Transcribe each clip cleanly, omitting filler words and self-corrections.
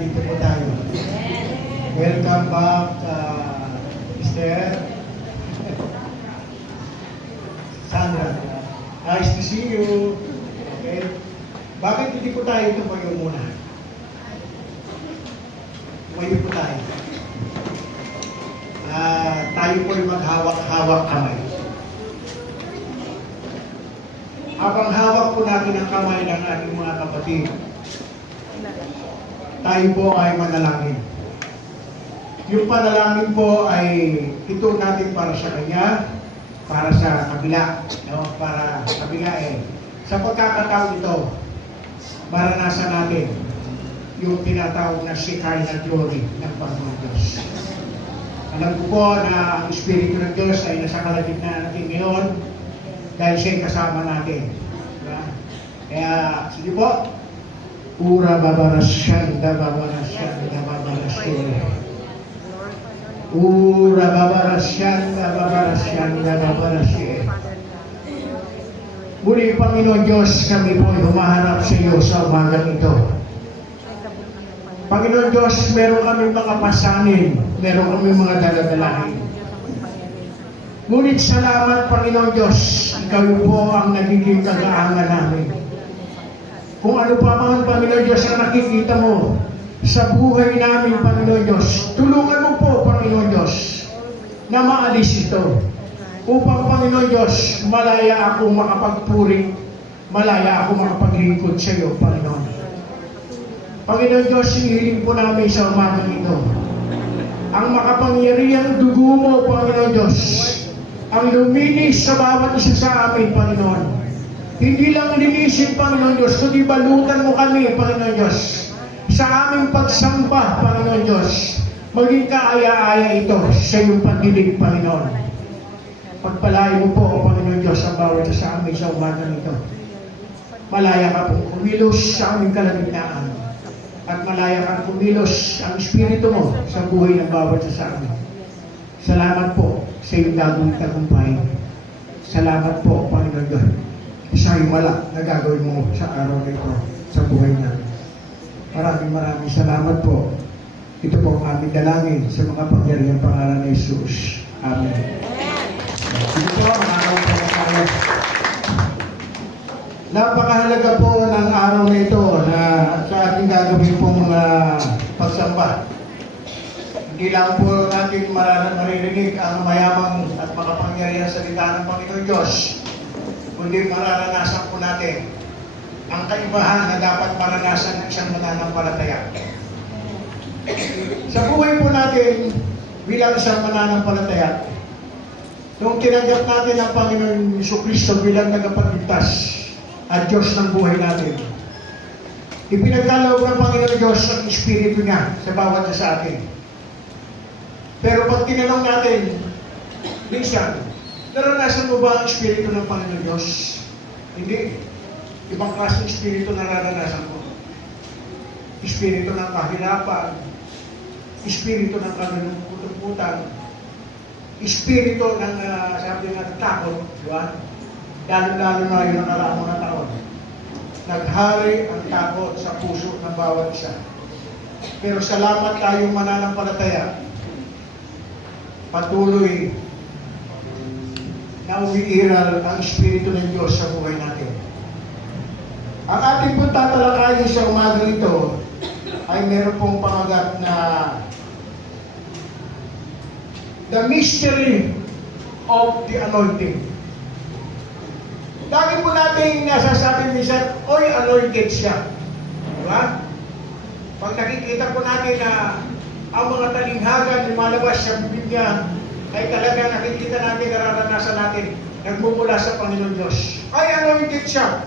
nandito po tayo. Welcome back, Mr. Sandra. Nice to see you. Okay. Bakit hindi po tayo tumayo muna? Tumayo po tayo. Tayo po ay maghawak-hawak kamay. Habang hawak po natin ang kamay ng ating mga kapatid, tayo po ay manalangin. Yung panalangin po ay ito natin para sa Kanya, para sa kabila, no? Para sa kabila sa pagkakataon ito, maranasan natin yung tinatawag na Shekinah glory ng Panginoon Diyos. Alam ko po na ang Espiritu ng Diyos ay nasa kalagitnaan natin ngayon dahil siya'y kasama natin. Diba? Kaya, sige po, Ura babarasyanda babarasyanda babarasyanda. Ura babarasyanda babarasyanda babarasyanda. Muli, Panginoon Diyos, kami po ay humaharap sa iyo sa umagang ito. Panginoon Diyos, meron kami mga pasanin, meron kami mga daladalahin. Ngunit salamat, Panginoon Diyos, ikaw po ang nagiging kagaangan namin. Kung ano pa man, Panginoon Diyos, ang nakikita mo sa buhay namin, Panginoon Diyos, tulungan mo po, Panginoon Diyos, na maalis ito. Upang, Panginoon Diyos, malaya ako makapagpuri, malaya ako makapaglingkod sa iyo, Panginoon. Panginoon Diyos, hinihiling po namin sa umagang ito. Ang makapangyarihang dugo mo, Panginoon Diyos, ang luminis sa bawat isa sa amin, Panginoon. Hindi lang linisin, Panginoon Diyos, kundi balutan mo kami, Panginoon Diyos, sa aming pagsamba, Panginoon Diyos. Maging kaaya-aya ito sa iyong pagdilig, Panginoon. Pagpalain mo po, Panginoon Diyos, ang bawat isa sa amin sa umagang ito. Malaya ka pong kumilos sa aming kalagitnaan. At malaya kang kumilos ang Espiritu mo sa buhay ng bawat isa sa amin. Salamat po sa iyong gagawin tagumpay. Salamat po, Panginoon Diyos, sa himala na gagawin mo sa araw na ito sa buhay namin. Maraming salamat po. Ito po ang aming dalangin sa mga pangyarihang pangalan ni Jesus. Amen. Ito po ang araw po na tayo. Napakahalaga po ng araw na ito na sa ating gagawin pong pagsamba. Hindi lang po natin maririnig ang mayamang at makapangyarihan salita ng Panginoon Diyos, kundi mararanasan po natin ang kaibahan na dapat maranasan ng isang mananampalataya. Sa buhay po natin bilang isang mananampalataya, nung tinanggap natin ang Panginoon Jesucristo bilang tagapagligtas at Diyos ng buhay natin, ipinagkaloob ng Panginoon Diyos ang Espiritu niya sa bawat isa sa atin. Pero pag tinanong natin, minsan, naranasan mo ba ang Espiritu ng Panginoon Diyos? Hindi. Ibang klaseng Espiritu nararanasan ko. Espiritu ng kahirapan, Espiritu ng kalungkutan, Espiritu ng sabi nga takot, di ba? Lalo-lalo na yung nakaraang mga taon. Naghari ang takot sa puso ng bawat isa. Pero salamat tayong mananampalataya. Patuloy na umiiral ang Espiritu ng Diyos sa buhay natin. Ang ating pong tatalakayin sa umaga ito ay meron pong pangagat na The Mystery of the Anointing. Lagi po natin nasasabi minsan, oy, anointed siya. Diba? Pag nakikita po natin na ang mga talinghaga lumalabas sa Biblia ay talaga nakikita natin, nararanasan natin, nagmumula sa Panginoon Diyos. Ay, anointed siya.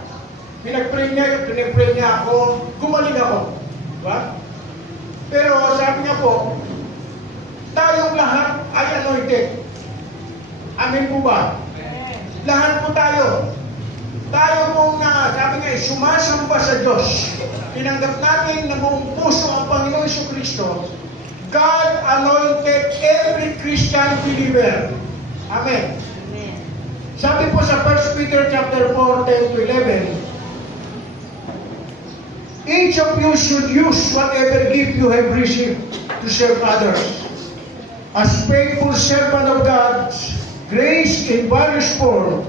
Pinag-pray niya ako, gumaling ako. Diba? Pero sabi niya po, tayong lahat ay anointed. Amen po ba? Lahat po tayo. Tayo pong sabi nga, sumasamba sa Diyos. Tinanggap natin na buong puso ang Panginoon Jesucristo. God anointed every Christian believer. Amen. Amen. Sabi po sa 1 Peter chapter 4, 10 to 11, Each of you should use whatever gift you have received to serve others. As faithful servant of God's grace in various form,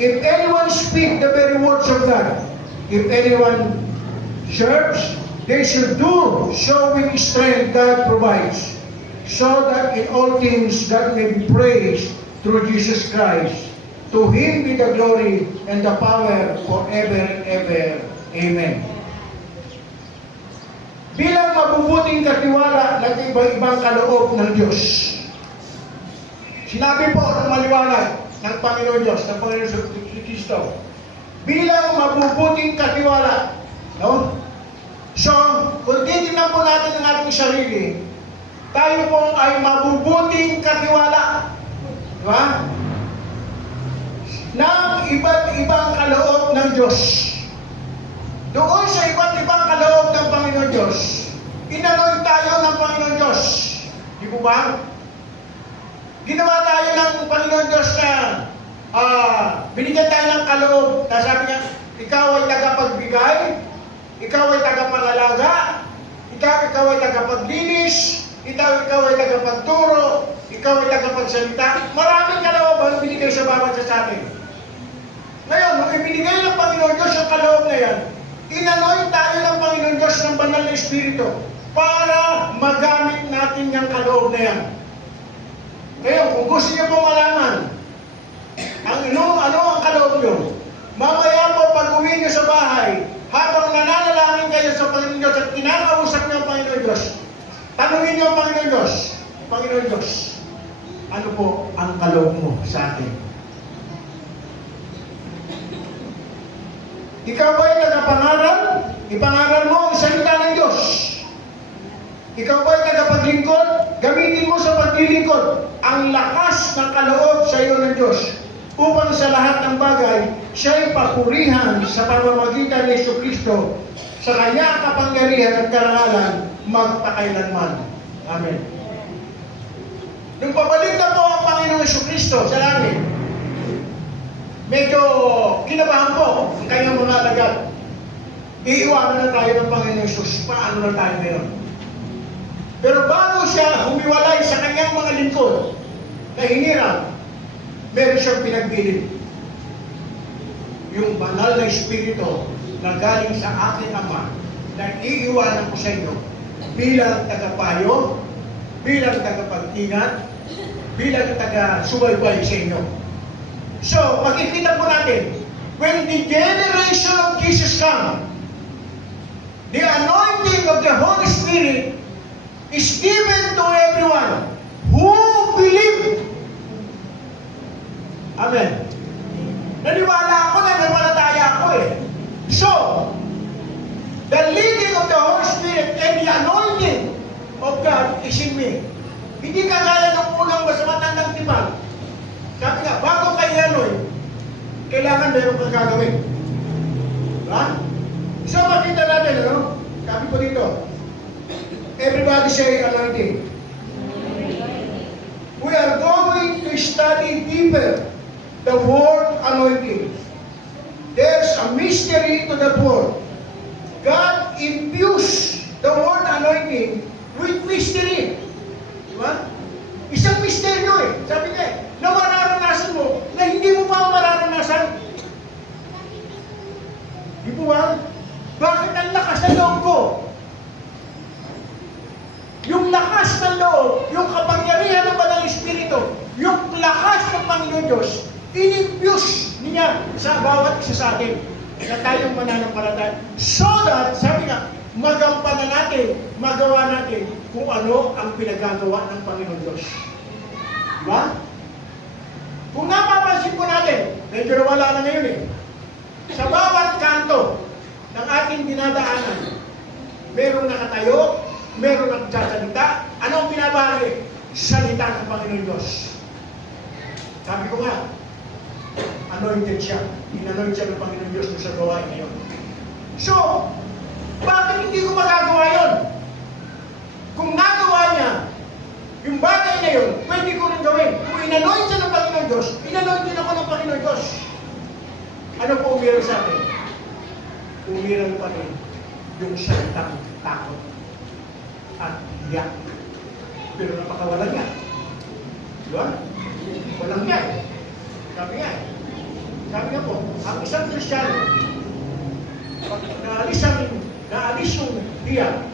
if anyone speak the very words of God, if anyone serves, they should do so with strength God provides, so that in all things God may be praised through Jesus Christ. To Him be the glory and the power forever and ever. Amen. Bilang mabubuting katiwala ng iba-ibang kaloob ng Diyos. Sinabi po ng maliwanag ng Panginoon Diyos, ng Panginoon Kristo, bilang mabubuting katiwala. No? So, kung titignan po natin ang ating sarili, tayo po ay mabubuting katiwala. Diba? Ng iba't ibang kaloob ng Diyos. Doon sa iba't ibang kaloob ng Panginoon Diyos, inanoy tayo ng Panginoon Diyos. Di po ba? Ginawa tayo ng Panginoon Diyos na binigyan tayo ng kaloob. Na sabi niya, ikaw ay tagapagbigay, ikaw ay tagapangalaga, ikaw ay tagapaglinis, ikaw ay tagapagturo, ikaw ay tagapagsalita. Maraming kalooban binigay sa bawat sa atin. Ngayon, nung ibinigay ng Panginoon Diyos ang kaloob na yan, inanoy tayo ng Panginoon Diyos ng Banal na Espiritu para magamit natin yung kaloob na yan. Ngayon, kung gusto niyo po malaman ano ang kaloob niyo, mamaya po pag-uwi niyo sa bahay, habang nananalangin kayo sa Panginoon Diyos at kinakausap niyo ang Panginoon Diyos, tanungin niyo ang Panginoon Diyos, Panginoon Diyos, ano po ang kaloob mo sa atin? Ikaw ba ay tagapangaral? Ipangaral mo ang salita ng Diyos. Ikaw ba ay tagapaglingkod? Gamitin mo sa paglilingkod ang lakas ng kaloob sa iyo ng Diyos upang sa lahat ng bagay siya'y papurihan sa pamamagitan ni Jesucristo sa kanyang kapangyarihan at karangalan magpakailanman. Amen. Nung pabalik na po ang Panginoong Jesucristo sa langit, medyo kinabahan po ang kanyang mga alagad. Iiwanan na tayo ng Panginoon Jesus. Paano na tayo ngayon? Pero bago siya humiwalay sa kanyang mga lingkod na hinirang, meron siyang pinagbilin. Yung banal na Espiritu na galing sa aking Ama na iiwanan ko sa inyo bilang tagapayo, bilang tagapag-ingat, bilang taga-subaybay sa inyo. So, makikita po natin, when the generation of Jesus come, the anointing of the Holy Spirit is given to everyone who believe. Amen. Naniwala ako, nanampalataya ako eh. So, the leading of the Holy Spirit and the anointing of God is in me. Hindi kagaya ng unang mas matandang tipan. Sabi nga, bago kayo anoy, kailangan meron kang gagawin. Diba? So, makita natin, ano? Sabi po dito, everybody say anointing. We are going to study deeper the word anointing. There's a mystery to that word. God infused the word anointing with mystery. Diba? Isang misteryo eh. Sabi nga eh, na mararanasan mo, na hindi mo pa mararanasan. Di po ba? Bakit ang lakas ng loob ko? Yung lakas ng loob, yung kapangyarihan ng Banal Espiritu, yung lakas ng Panginoon Diyos, in-infuse niya sa bawat isa sa atin na tayong mananampalataya. So that, sabi nga, magampanan natin, magawa natin kung ano ang pinagagawa ng Panginoon Diyos. Diba? Kung napapansin po natin, medyo nawala na ngayon eh, sa bawat kanto ng ating dinadaanan, merong nakatayo, merong nagsasalita. Ano ang pinabahagi? Salita ng Panginoon Diyos. Sabi ko nga, anointed siya. Inanoint siya ng Panginoon Diyos sa gawain ngayon. So, bakit hindi ko magagawa yun? Kung nagawa niya, yung bagay na yun, pwede ko rin gawin. Kung inanoint siya ng Panginoon Diyos, inanoint din ako ng Panginoon Diyos. Ano po umiral sa atin? Umiral pa rin yung salitang takot at iyak. Pero napakawala niya. Diba? Walang niya. Sabi nga po, ang isang Kristiyano, pag naalis yung iyak,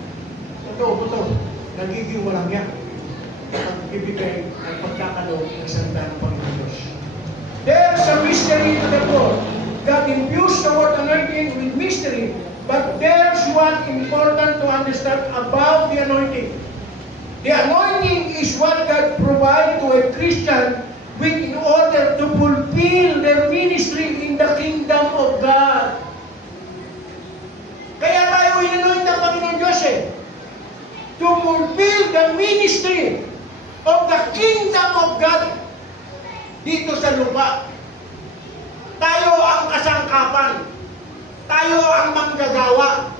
totoo, nagiging walang niya. Pagbibigay at pagkakaloob ng salita ng Panginoon Diyos. There's a mystery to the Lord. God infused the word anointing with mystery, but there's one important to understand about the anointing. The anointing is what God provides to a Christian with in order to fulfill their ministry in the kingdom of God. Kaya tayo in-anoint ng Panginoon Diyos to fulfill the ministry of the kingdom of God dito sa lupa. Tayo ang kasangkapan. Tayo ang manggagawa.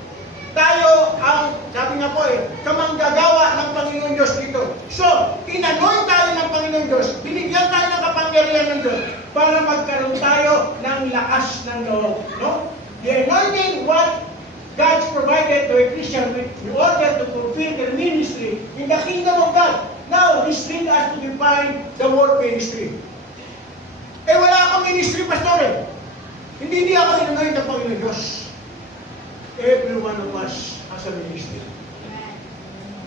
Tayo ang, sabi nga po kamanggagawa ng Panginoon Diyos dito. So, inanoint tayo ng Panginoon Diyos, binigyan tayo ng kapangyarihan ng Diyos para magkaroon tayo ng lakas ng loob. No? The anointing, what God's provided to a Christian in order to fulfill their ministry in the kingdom of God. Now, this brings us to define the word ministry. Wala akong ministry, pastor Hindi ako inanoint ng Panginoon Diyos. Every one of us has a ministry.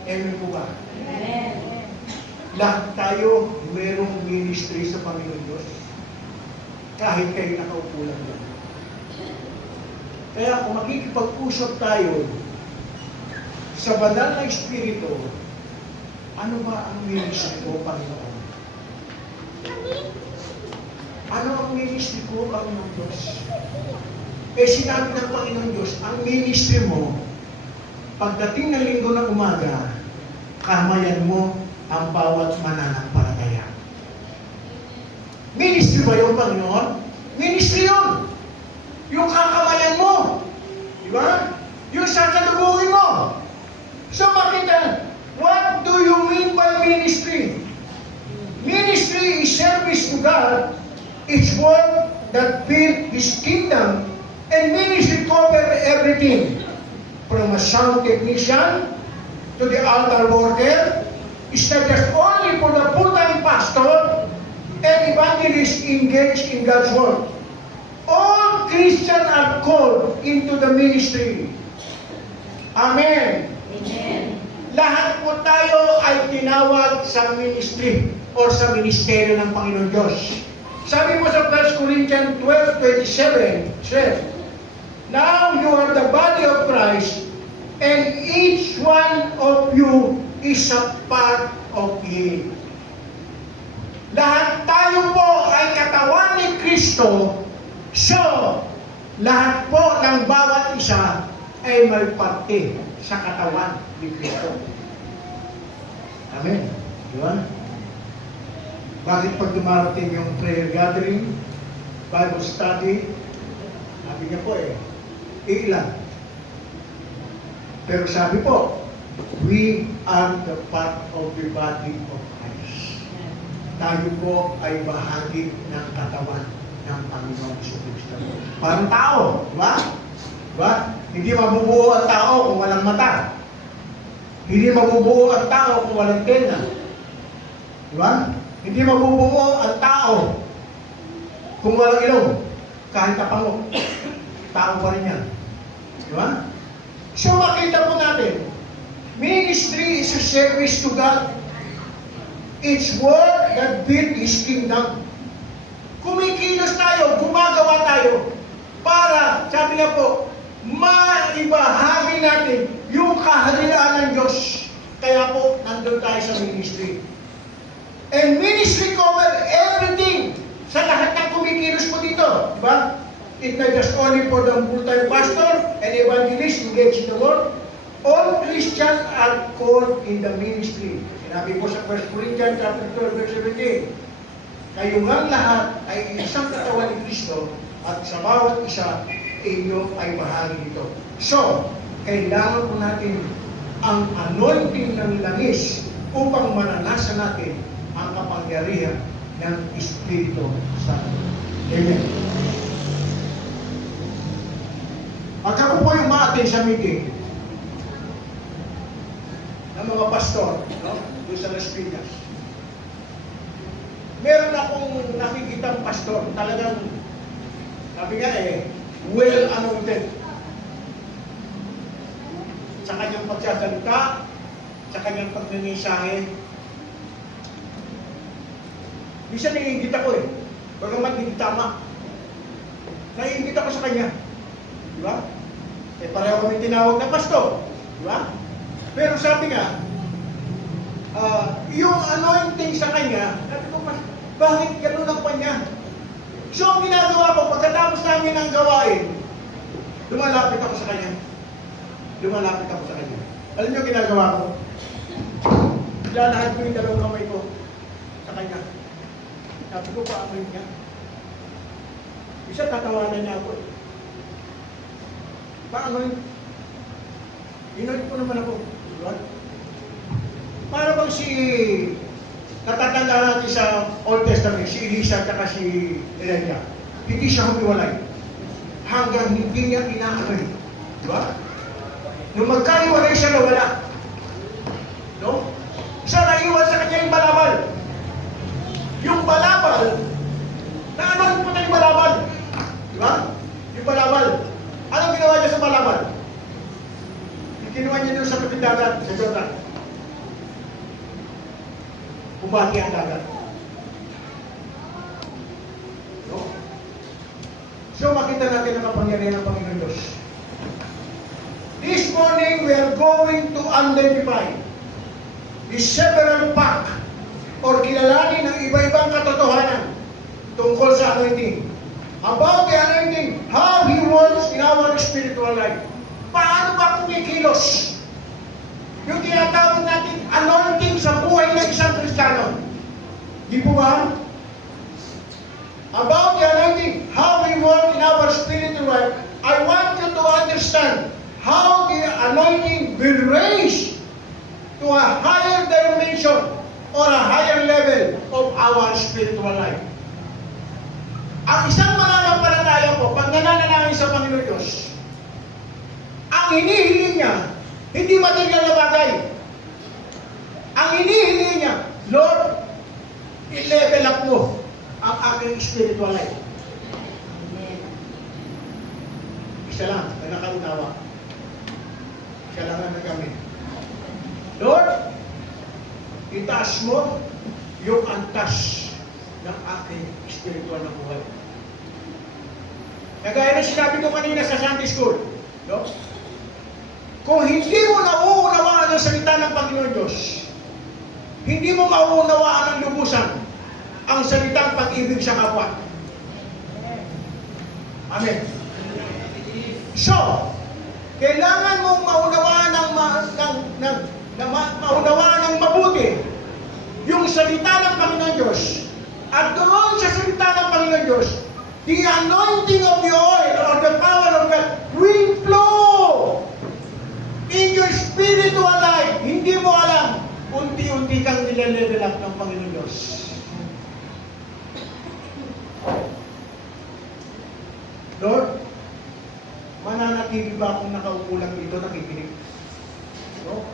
Amen po ba? Amen. Lahat tayo mayroong ministry sa Panginoon Diyos. Kahit kayo nakaupo lang yan. Kaya kung makikipag-usap tayo sa banal na Espiritu, ano ba ang ministry ko, Panginoon? Ano ang ministry ko, Panginoon Diyos? Sinabi ng Panginoon Diyos, ang ministry mo, pagdating ng linggo ng umaga, kamayan mo ang bawat mananampalataya. Ministry ba yun, Panginoon? Ministry yun! Yung kakamayan mo. Di ba? Yung sasalubungin mo. So makita, what do you mean by ministry? Ministry is service to God. It's work that build His kingdom, and ministry cover everything. From a sound technician to the altar worker. It's not just only for the full-time pastor and evangelist engaged in God's work. All Christians are called into the ministry. Amen. Amen. Lahat po tayo ay tinawag sa ministry o sa ministeryo ng Panginoon Diyos. Sabi mo sa 1 Corinthians 12:27, says, now you are the body of Christ, and each one of you is a part of Him. Lahat tayo po ay katawan ni Kristo, so lahat po ng bawat isa ay may parte sa katawan ni Kristo. Amen. Diba? Bakit pag dumarating yung prayer gathering, Bible study, sabi niya po ilan. Pero sabi po, we are the part of the body of Christ. Tayo po ay bahagi ng katawan ng Panginoon Jesucristo. Parang tao, di ba? Diba? Hindi mabubuo ang tao kung walang mata. Hindi mabubuo ang tao kung walang tenga. Di ba? Hindi mabubuo ang tao kung walang ilong. Kahit kapango. Tao pa rin yan. Di ba? So makita po natin, ministry is a service to God. It's work that build His kingdom. Kumikilos tayo, gumagawa tayo para, sabi nga po, maibahagi natin yung kaharian ng Diyos. Kaya po, nandun tayo sa ministry. And ministry cover everything sa lahat ng kumikilos po dito. Diba? It's not just only for the full-time pastor and evangelist engaged in the work. All Christians are called in the ministry. Sinabi po sa 1 Corinthians chapter 12, verse 17, kayo ngang lahat ay isang katawan ni Kristo at sa bawat isa inyo ay bahagi nito. So, kailangan po natin ang anointing ng langis upang maranasan natin ang kapangyarihan ng Espiritu Santo. Amen. Pagka po yung ma-attend sa meeting, ng mga pastor, no? Doon sa Las Piñas. Meron akong nakikitang pastor, talagang, sabi nga well anointed. Sa kanyang pagsasalita, sa kanyang pagmimisahe. Minsan naiingit ako bagamat hindi tama. Naiingit ako sa kanya. Di ba? Pareho kami tinawag na pastor. Di ba? Pero sabi nga, yung anointing sa kanya, sabi ko, bakit gano'n ang kanya? So, ang ginagawa ko, pagkatapos namin ang gawain, lumalapit ako sa kanya. Lumalapit ako sa kanya. Alam niyo ginagawa ko? Lalahat ko yung dalawang kamay ko sa kanya. Sabi ko, paamoy niya. Isa tatawanan niya ako. Paamoy. Inulit ko naman ako. Diba? Para bang si natatanda natin sa Old Testament, si Elisa at si Elijah. Hindi siya humiwalay. Hanggang hindi niya inaamoy. Diba? Nung magkaiwalay siya, nawala. No? Siya naiwan sa kanya yung balabal. Yung balabal, naanoin po na yung balabal. Diba? Yung balabal. Anong ginawa niya sa balabal? Kinuha niya doon sa kapindagat, sa Jordan. Bumati ang dagat. No? So makita natin ang kapangyarihan ng Panginoon Diyos. This morning, we are going to identify the several facts or kilalanin ng iba-ibang katotohanan tungkol sa anointing. About the anointing, how He works in our spiritual life. Paano ba kumikilos? Yung tinatawag natin anointing sa buhay ng isang Kristiyano. Di po ba? About the anointing, how we work in our spiritual life, I want you to understand how the anointing will raise to a higher dimension or a higher level of our spiritual life. Ang isang mananampalataya po, pag nananalangin sa Panginoon Diyos, ang hinihiling niya, hindi material na bagay. Ang hinihiling niya, Lord, i-level up mo ang aking spiritual life. Isa lang, na nakaunawa. Siya lang ang nagamit. Lord, itaas mo yung antas ng aking spiritual na buhay. Kagaya na sinabi ko kanina sa Sunday School, no? Kung hindi mo nauunawaan ang salita ng Panginoon Diyos, hindi mo mauunawaan ng lubusan ang salitang pag-ibig sa kapwa. Amen. So, kailangan mong maunawaan maunawaan ng mabuti yung salita ng Panginoon Diyos. At doon sa salita ng Panginoon Diyos, the anointing of the oil or the power of God will flow in your spiritual life. Hindi mo alam, unti-unti kang nilelevel up ng Panginoon Diyos. Lord, mananatili ba akong nakaupo lang dito nakikinig? No?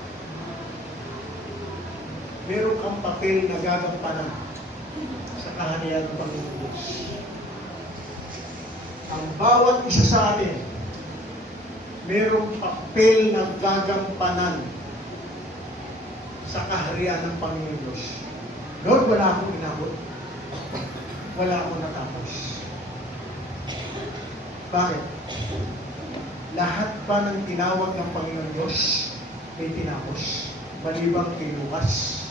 Meron kang papel na gagampanan sa kaharian ng Panginoon Diyos. Ang bawat isa sa atin, merong papel na gagampanan sa kaharian ng Panginoon Diyos. Lord, wala akong inabot. Wala akong natapos. Bakit? Lahat ba ng tinawag ng Panginoon Diyos may tinapos? Malibang kay Lucas.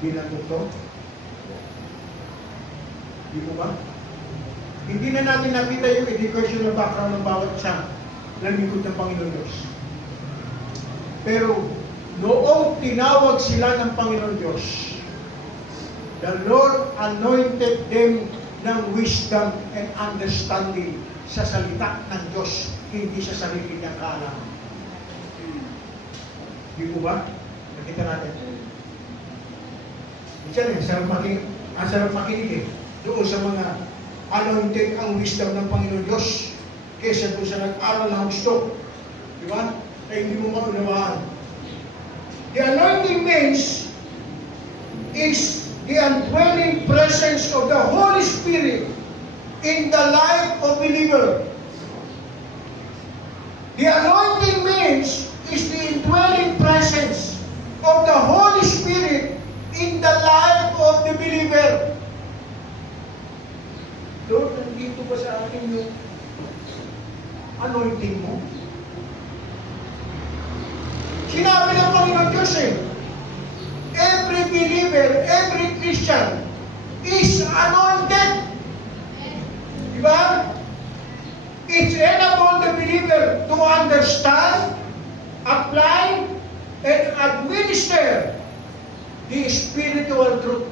Binagot to? Di mo ba? Hindi na natin nakita yung educational background ng bawat isa na lingkod ng Panginoon Diyos. Pero noong tinawag sila ng Panginoon Diyos, the Lord anointed them ng wisdom and understanding sa salita ng Diyos, hindi sa sarili niyang kaalaman. Di mo ba? Nakita natin. Minsan ang sarap makinig doon sa mga anointed ang wisdom ng Panginoon Diyos kaysa doon sa nag-aral ng gusto. Di ba? Ay hindi mo maunawaan. means is the indwelling presence of the Holy Spirit in the life of believer. The anointing means is the indwelling presence of the Holy Spirit in the life of the believer. Lord, nandito ba sa akin yung anointing mo? Sinabi ng Panginoon Diyos every believer, every Christian is anointed. Diba? It's enable the believer to understand, apply, and administer the spiritual truth.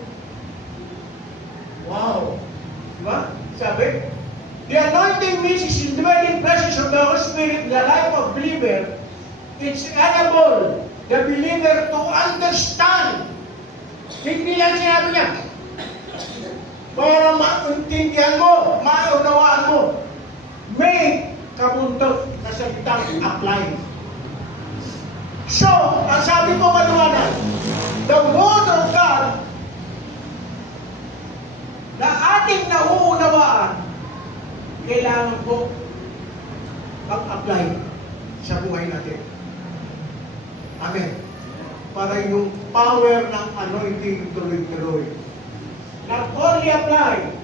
Wow! Diba? Sabi, the anointing means is indwelling presence of the Holy Spirit in the life of believer. It's enable the believer to understand. Hindi lang sinabi niya. Para maintindihan mo, maunawaan mo, may kabuntot na salitang apply. So, ang sabi ko maliwanag, the Word of God na ating nauunawaan, kailangan po mag-apply sa buhay natin. Amen. Para yung power ng anointing tuloy-tuloy. Not only apply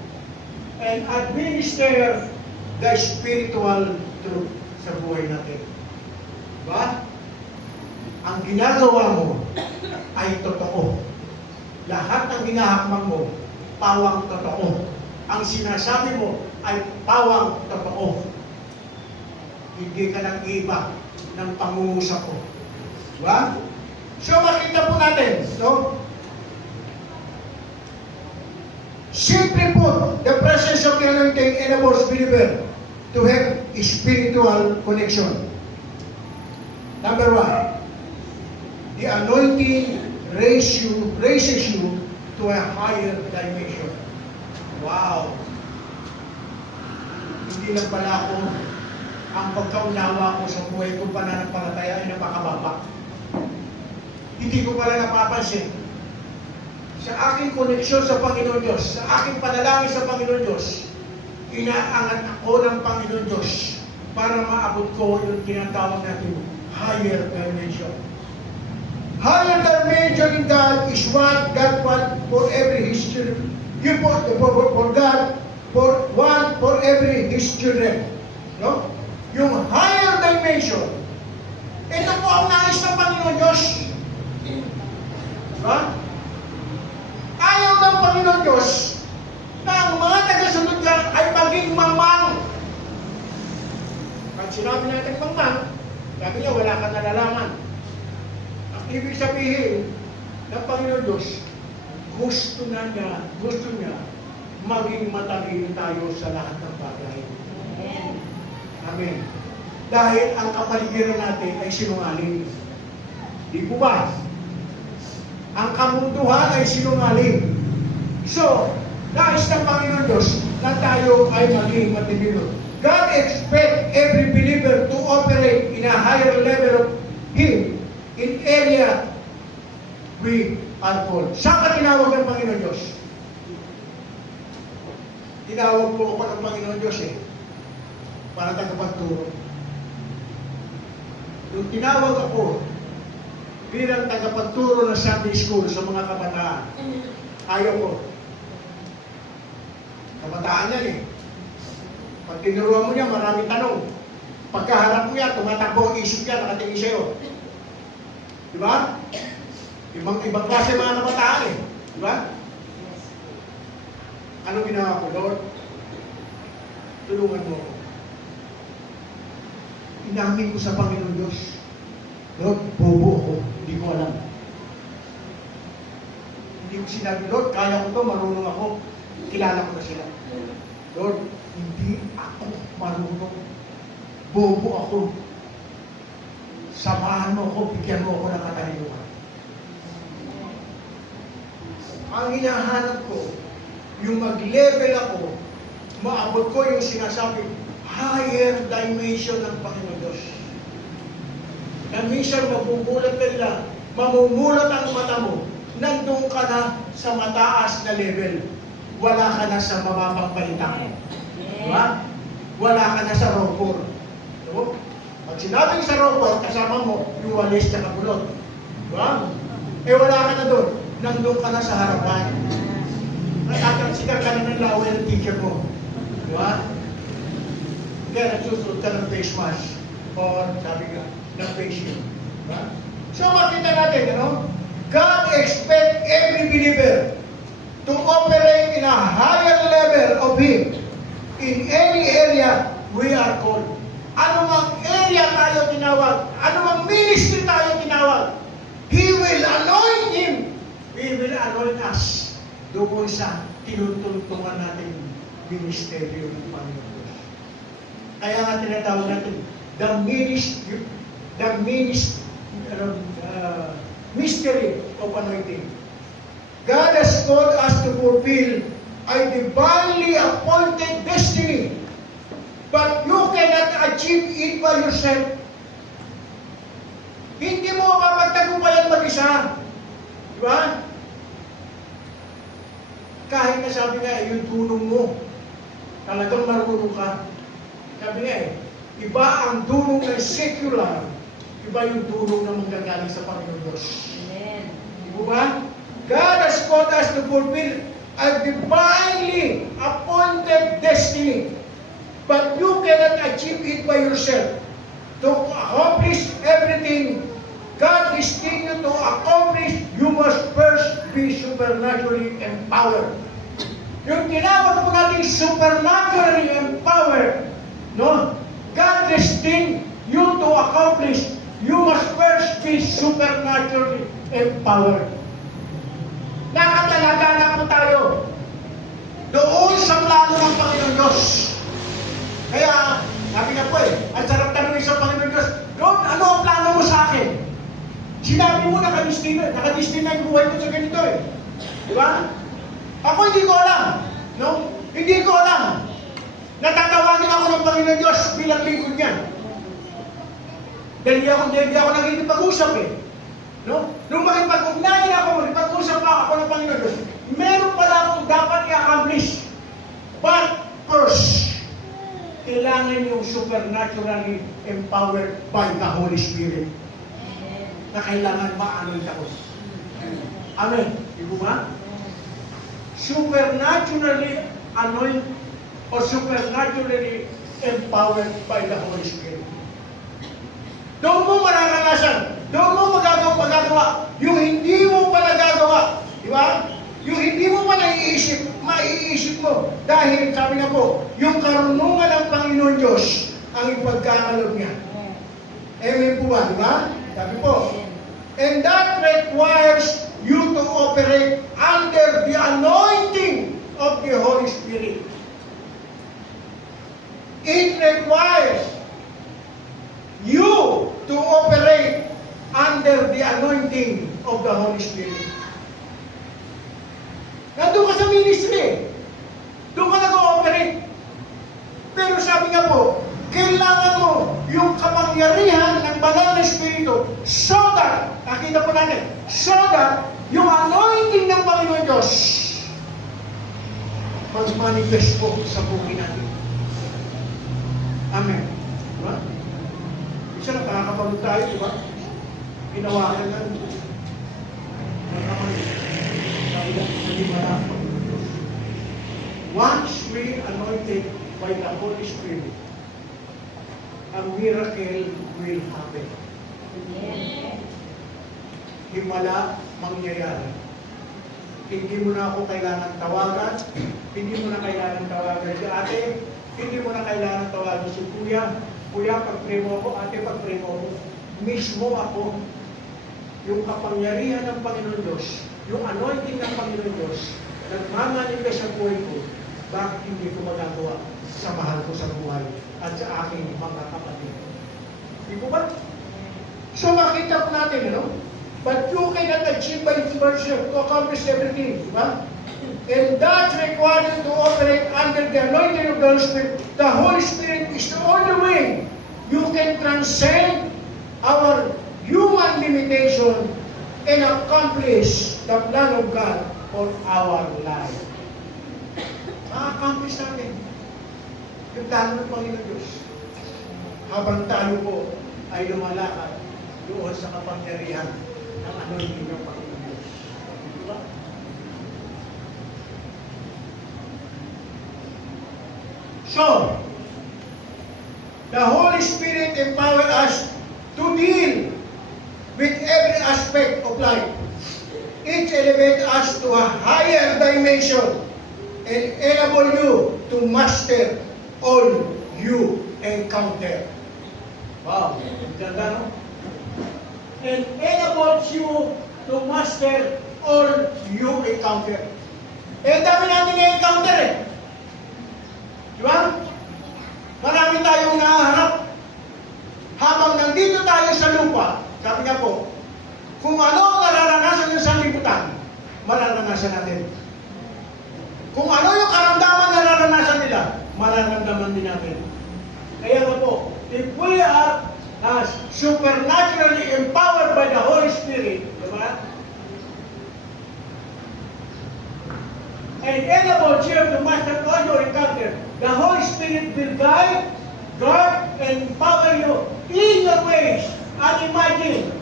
and administer the spiritual truth sa buhay natin. Diba? Ang ginagawa mo ay totoo. Lahat ng ginahakbang mo, pawang totoo. Ang sinasabi mo ay pawang totoo. Hindi ka nang iba ng pangungusap mo. Diba? So makita po natin, no? Simply put, the presence of the anointing enables believer to have a spiritual connection. Number one, the anointing raises you to a higher dimension. Wow! Hindi lang pala ako, ang pagkaunawa ko sa buhay kong pananampalataya ay napakababa. Hindi ko pala napapansin. Sa aking koneksyon sa Panginoon Diyos, sa aking panalangin sa Panginoon Diyos, inaangat ako ng Panginoon Diyos para maabot ko yung tinatawag natin higher dimension. Higher dimension in God is what God wants for every His children. You put for God, for every His children. No? Yung higher dimension, ito po ang nais ng Panginoon Diyos. Diba? Ayaw ng Panginoon Diyos na ang mga tagasunod niya ay maging mamang. Pag sinabi natin mamang, sabi niya wala ka nalalaman. Ang ibig sabihin ng Panginoon Diyos, gusto niya maging matalino tayo sa lahat ng bagay. Amen. Amen. Dahil ang kapaligiran natin ay sinungaling. Di po ba? Ang kamunduhan ay sinungaling. So, nais ng Panginoon Diyos na tayo ay maging matalino. God expects every believer to operate in a higher level of Him in area we are called. Saan ka tinawag ng Panginoon Diyos? Tinawag po ako ng Panginoon Diyos para tagapagturo. Nung tinawag ako bilang tagapagturo ng Sunday School sa mga kabataan, ayaw ko. Kabataan yan Pag tinuruan mo niya, maraming tanong. Pagkaharap mo yan, tumatakbo ang isip niya, nakatingin sa'yo. Diba? Ibang klase mga kabataan Diba? Ano ginawa ko, Lord? Tulungan mo ako. Inamin ko sa Panginoon Diyos, Lord, bobo ako, hindi ko alam. Hindi ko sinabi, Lord, kaya ko to, marunong ako, kilala ko na sila. Lord, hindi ako marunong. Bobo ako. Samahan mo ako, bigyan mo ako ng katalinuhan. Ang hinahanap ko, yung mag-level ako, maabot ko yung sinasabi, higher dimension ng Panginoon Diyos. Na minsan mabubulat ka nila, mamumulot ang mata mo, nandun ka na sa mataas na level. Wala ka na sa mababang balita. Diba? Wala ka na sa roper. Diba? Pag sinabing sa roper, kasama mo yung walis na kabulot. Diba? Eh wala ka na doon. Nandun ka na sa harapan. Nakakansikar ka na ng laway ng teacher mo. Diba? Kaya nagsusunod ka ng face mask. Or sabi ka, ng face shield. Diba? So makita natin, God expects every believer to operate in a higher level of Him in any area we are called. Ano mang area tayo tinawag, ano mang ministry tayo tinawag, He will anoint him. He will anoint us doon sa tinutulungan natin ministeryo ng Panginoon. Kaya nga tinatawag natin the mystery of anointing. God has called us to fulfill a divinely appointed destiny, but you cannot achieve it by yourself. Hindi mo mapagtagumpayan mag-isa. Diba? Kahit na sabi nga, yung tulong mo, talagang marunong ka. Sabi nga iba ang tulong ng secular, iba yung tulong na manggagaling sa Panginoon Diyos. Amen. Diba? God has called us to fulfill a divinely appointed destiny, but you cannot achieve it by yourself. To accomplish everything God destined you to accomplish, you must first be supernaturally empowered. Yung tinawag po natin supernaturally empowered, no? God destined you to accomplish, you must first be supernaturally empowered. Nakatalaga na po tayo doon sa plano ng Panginoon Diyos. Kaya, sabi nga po ang sarap tanongin sa Panginoon Diyos, God, ano ang plano mo sa akin? Sinabi mo, nakadestina yung buhay ko sa ganito Diba? Ako hindi ko alam. No? Hindi ko alam. Natatawagin ako ng Panginoon Diyos bilang lingkod niya. Dahil hindi ako nagkikipag-usap No? Nung makipag-ugnayan makipag-usap ako ng Panginoon Diyos, meron pala akong dapat i-accomplish. But first, kailangan yung supernaturally empowered by the Holy Spirit. Na kailangan ma-anoint ako. Amen. Diba ba? Supernaturally anoint or supernaturally empowered by the Holy Spirit. Doon mo mararanasan. Doon mo magagawa. Yung hindi mo pa nagagawa. Di ba? Yung hindi mo pa maiisip mo. Dahil, sabi nga po, yung karunungan ng Panginoon Diyos ang ipagkakalob niya. Amen po ba? Di ba? Sabi po. And that requires you to operate under the anointing of the Holy Spirit. It requires you to operate under the anointing of the Holy Spirit. Nandun ka sa ministry. Doon ka nag-ooperate. Pero sabi nga po, kailangan mo yung kapangyarihan ng banal na Espiritu so that, nakita po natin, so that yung anointing ng Panginoon Diyos mag-manifest po sa buhay natin. Amen. Diba? Isa nakakapagod tayo, diba? Ginawakan lang. Once we anointed by the Holy Spirit, a miracle will happen. Himala mangyayari. Hindi mo na ako kailangan tawagan, hindi mo na kailangan tawagan si ate, hindi mo na kailangan tawagan si kuya. Kuya, pag-pray mo ako, ate, pag-pray mo ako. Mismo ako, yung kapangyarihan ng Panginoon Diyos, yung anointing ng Panginoon Diyos, nagmamanifest sa buhay ko, bakit hindi ko magagawa sa mahal ko sa buhay at sa aking mga kapatid? Di ko ba? So makita po natin, But you cannot achieve by yourself to accomplish everything, di ba? And that requires you to operate under the anointing of the Holy Spirit. The Holy Spirit is the only way you can transcend our human limitation and accomplish the plan of God for our life. Ma-accomplish natin yung plano ng Panginoon Diyos. Habang tayo po ay lumalakad doon sa kapangyarihan ng anointing ng Panginoon Diyos. Diba? So, the Holy Spirit empower us to deal with every aspect of life. It elevates us to a higher dimension and enable you to master all you encounter. Wow, ganda, no? And enables you to master all you encounter. Eh, dami natin i-encounter eh. Di ba? Marami tayong naharap. Habang nandito tayo sa lupa, sabi nga po, kung ano ang nararanasan ng sanlibutan, mararanasan natin. Kung ano yung karamdaman na nararanasan nila, mararamdaman din natin. Kaya nga po, if we are supernaturally empowered by the Holy Spirit, diba? And enabled you to master all your encounter, the Holy Spirit will guide, guard, and empower you in the ways unimagined.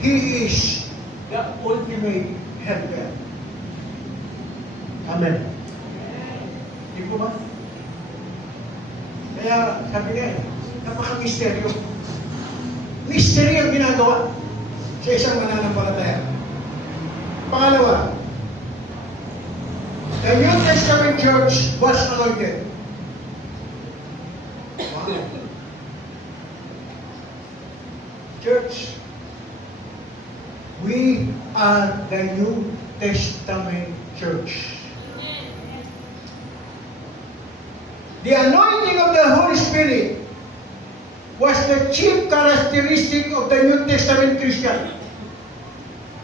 He is the ultimate helper. Amen. Hindi po ba? Kaya sabi niya, napaka-misteryo. Mystery ang ginagawa sa isang mananampalataya. Pangalawa, the New Testament church was anointed. Wow. Church, we are the New Testament church. The anointing of the Holy Spirit was the chief characteristic of the New Testament Christian.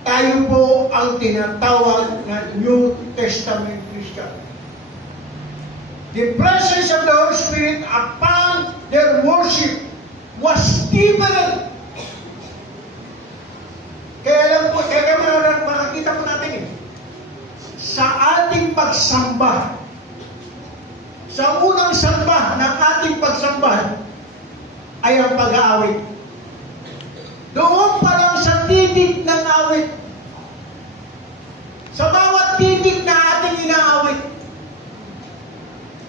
Tayo po ang tinatawag na New Testament Christian. The presence of the Holy Spirit upon their worship was different. Kaya lang po, makakita po natin sa ating pagsamba, sa unang samba ng ating pagsamba ay ang pag-aawit. Doon pa lang sa titik ng awit, sa bawat titik na ating inaawit,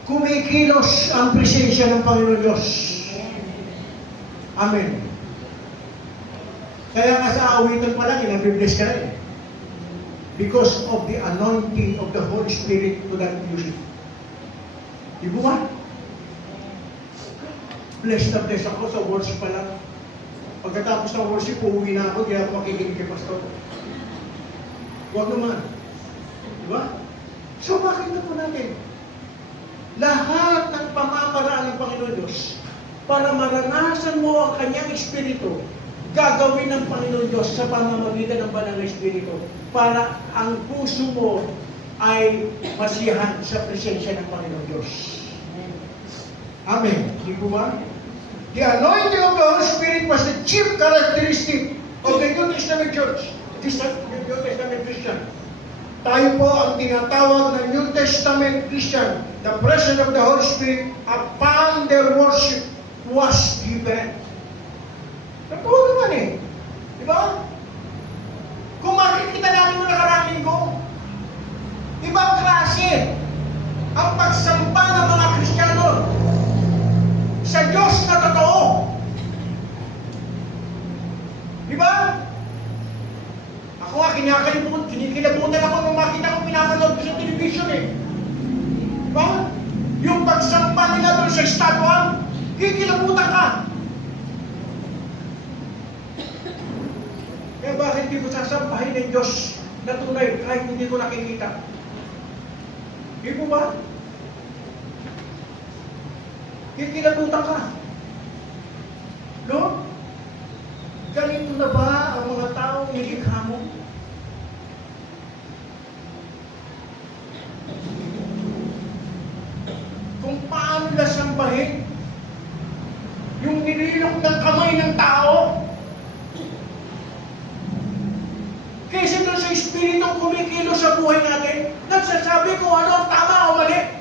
kumikilos ang presensya ng Panginoon Diyos. Amen. Kaya nga sa awitan pa lang, inabibless ka rin. Because of the anointing of the Holy Spirit to that music. Di ba? Blessed na blessed ako sa worship pa lang. Pagkatapos ng worship, uuwi na ako, di ako makikinig kay Pastor. Huwag naman. Di ba? So, makita po natin, lahat ng pamamaraan ng Panginoon Diyos, para maranasan mo ang kanyang Espiritu, gagawin ng Panginoon Diyos sa pamamagitan ng banal na Espiritu, para ang puso mo ay masiyahan sa presensya ng Panginoon Diyos. Amen. Di po ba? The anointing of the Holy Spirit was the chief characteristic of the New Testament Church, the New Testament Christian. Tayo po ang tinatawag na New Testament Christian. The presence of the Holy Spirit upon their worship was given. Totoo naman eh. Di ba? Kung makikita natin mo nakaraang linggo, ibang klase ang pagsamba ng mga Kristiyano sa Diyos na totoo. Di ba? Ako nga, kinikilabutan ako nung makita ko pinapanood ko sa television eh. Di ba? Yung pagsamba nila doon sa estatuan, kikilabutan ka. Kaya bakit hindi ko sasampahin ng Diyos na tunay kahit hindi ko nakikita? Di po ba? Kikilabutan ka. No? Ganito na ba ang mga taong nilikha mo? Kung paano na sambahin yung nililok ng kamay ng tao, sa Espiritong kumikilos sa buhay natin, nagsasabi kung ano ang tama o mali.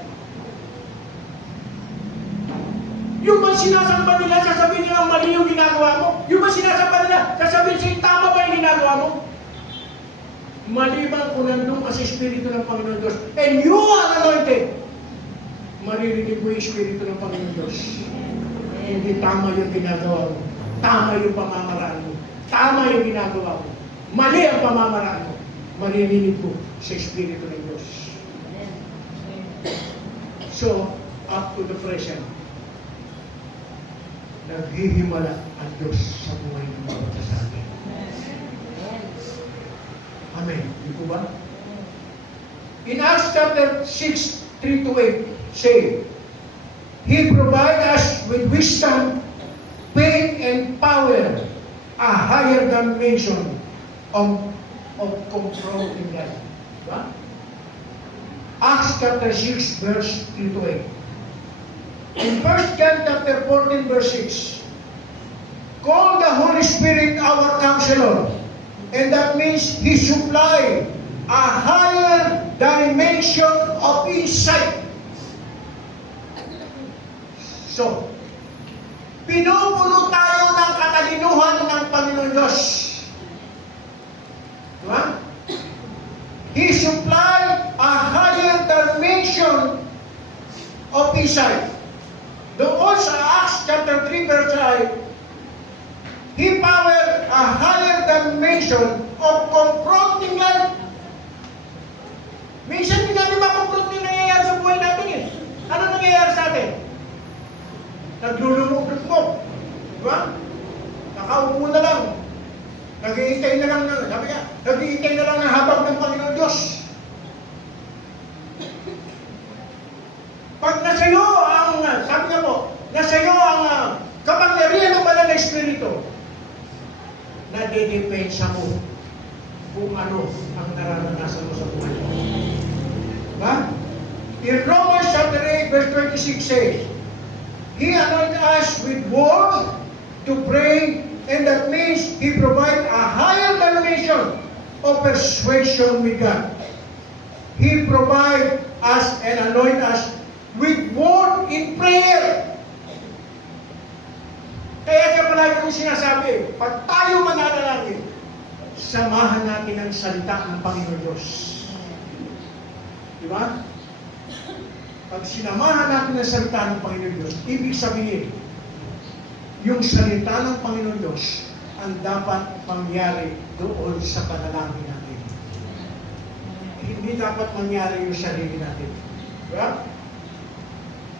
Yung ba sinasamba nila, sasabihin nila mali yung ginagawa mo? Yung ba sinasamba nila, sasabihin sa'yo, tama ba yung ginagawa mo? Maliban kung nandun ka sa Espiritu ng Panginoon Diyos, and you are anointed, maririnig mo yung Espiritu ng Panginoon Diyos. Hindi tama yung ginagawa mo. Tama yung pamamaraan mo. Tama yung ginagawa mo. Mali ang pamamaraan mo. Maririnig mo sa Espiritu ng Diyos. So, up to the present, naghihimala ang Diyos sa buhay ng bawat isa sa atin. Amen. Di po ba? In Acts chapter 6, 3-8, say, He provides us with wisdom, faith, and power, a higher dimension of confronting life. Diba? Acts chapter 6, verse 3-8. In 1 John chapter 14, verse 6, call the Holy Spirit our counselor, and that means He supply a higher dimension of insight. So, pinupuno tayo ng katalinuhan ng Panginoon Diyos. Diba? He supplied a higher dimension of insight. Doon sa Acts chapter 3 verse 5, He powered a higher dimension of confronting life. Minsan hindi natin makonfront yung nangyayari sa buhay natin eh. Ano nangyayari sa atin? Naglulumog-lumog. Diba? Nakaupo na lang. Nag-iintay na lang, sabi nga, nag-iintay na lang ng habag ng Panginoon Diyos. Pag nasayo ang, sabi nga po, nasayo ang kapangyarihan ng banal na Espiritu, nadidepensa mo kung ano ang nararanasan mo sa buhay mo. Diba? In Romans chapter 8, verse 26 says, He anointed us with words to pray, and that means He provides a higher dimension of persuasion with God. He provides us and anoint us with word in prayer. Kaya siya palagi kong sinasabi, pag tayo mananalangin, samahan natin ang salita ng Panginoon Diyos. Diba? Pag sinamahan natin ang salita ng Panginoon Diyos, ibig sabihin, yung salita ng Panginoon Diyos ang dapat mangyari doon sa panalangin natin. Hindi dapat mangyari yung sarili natin. Diba?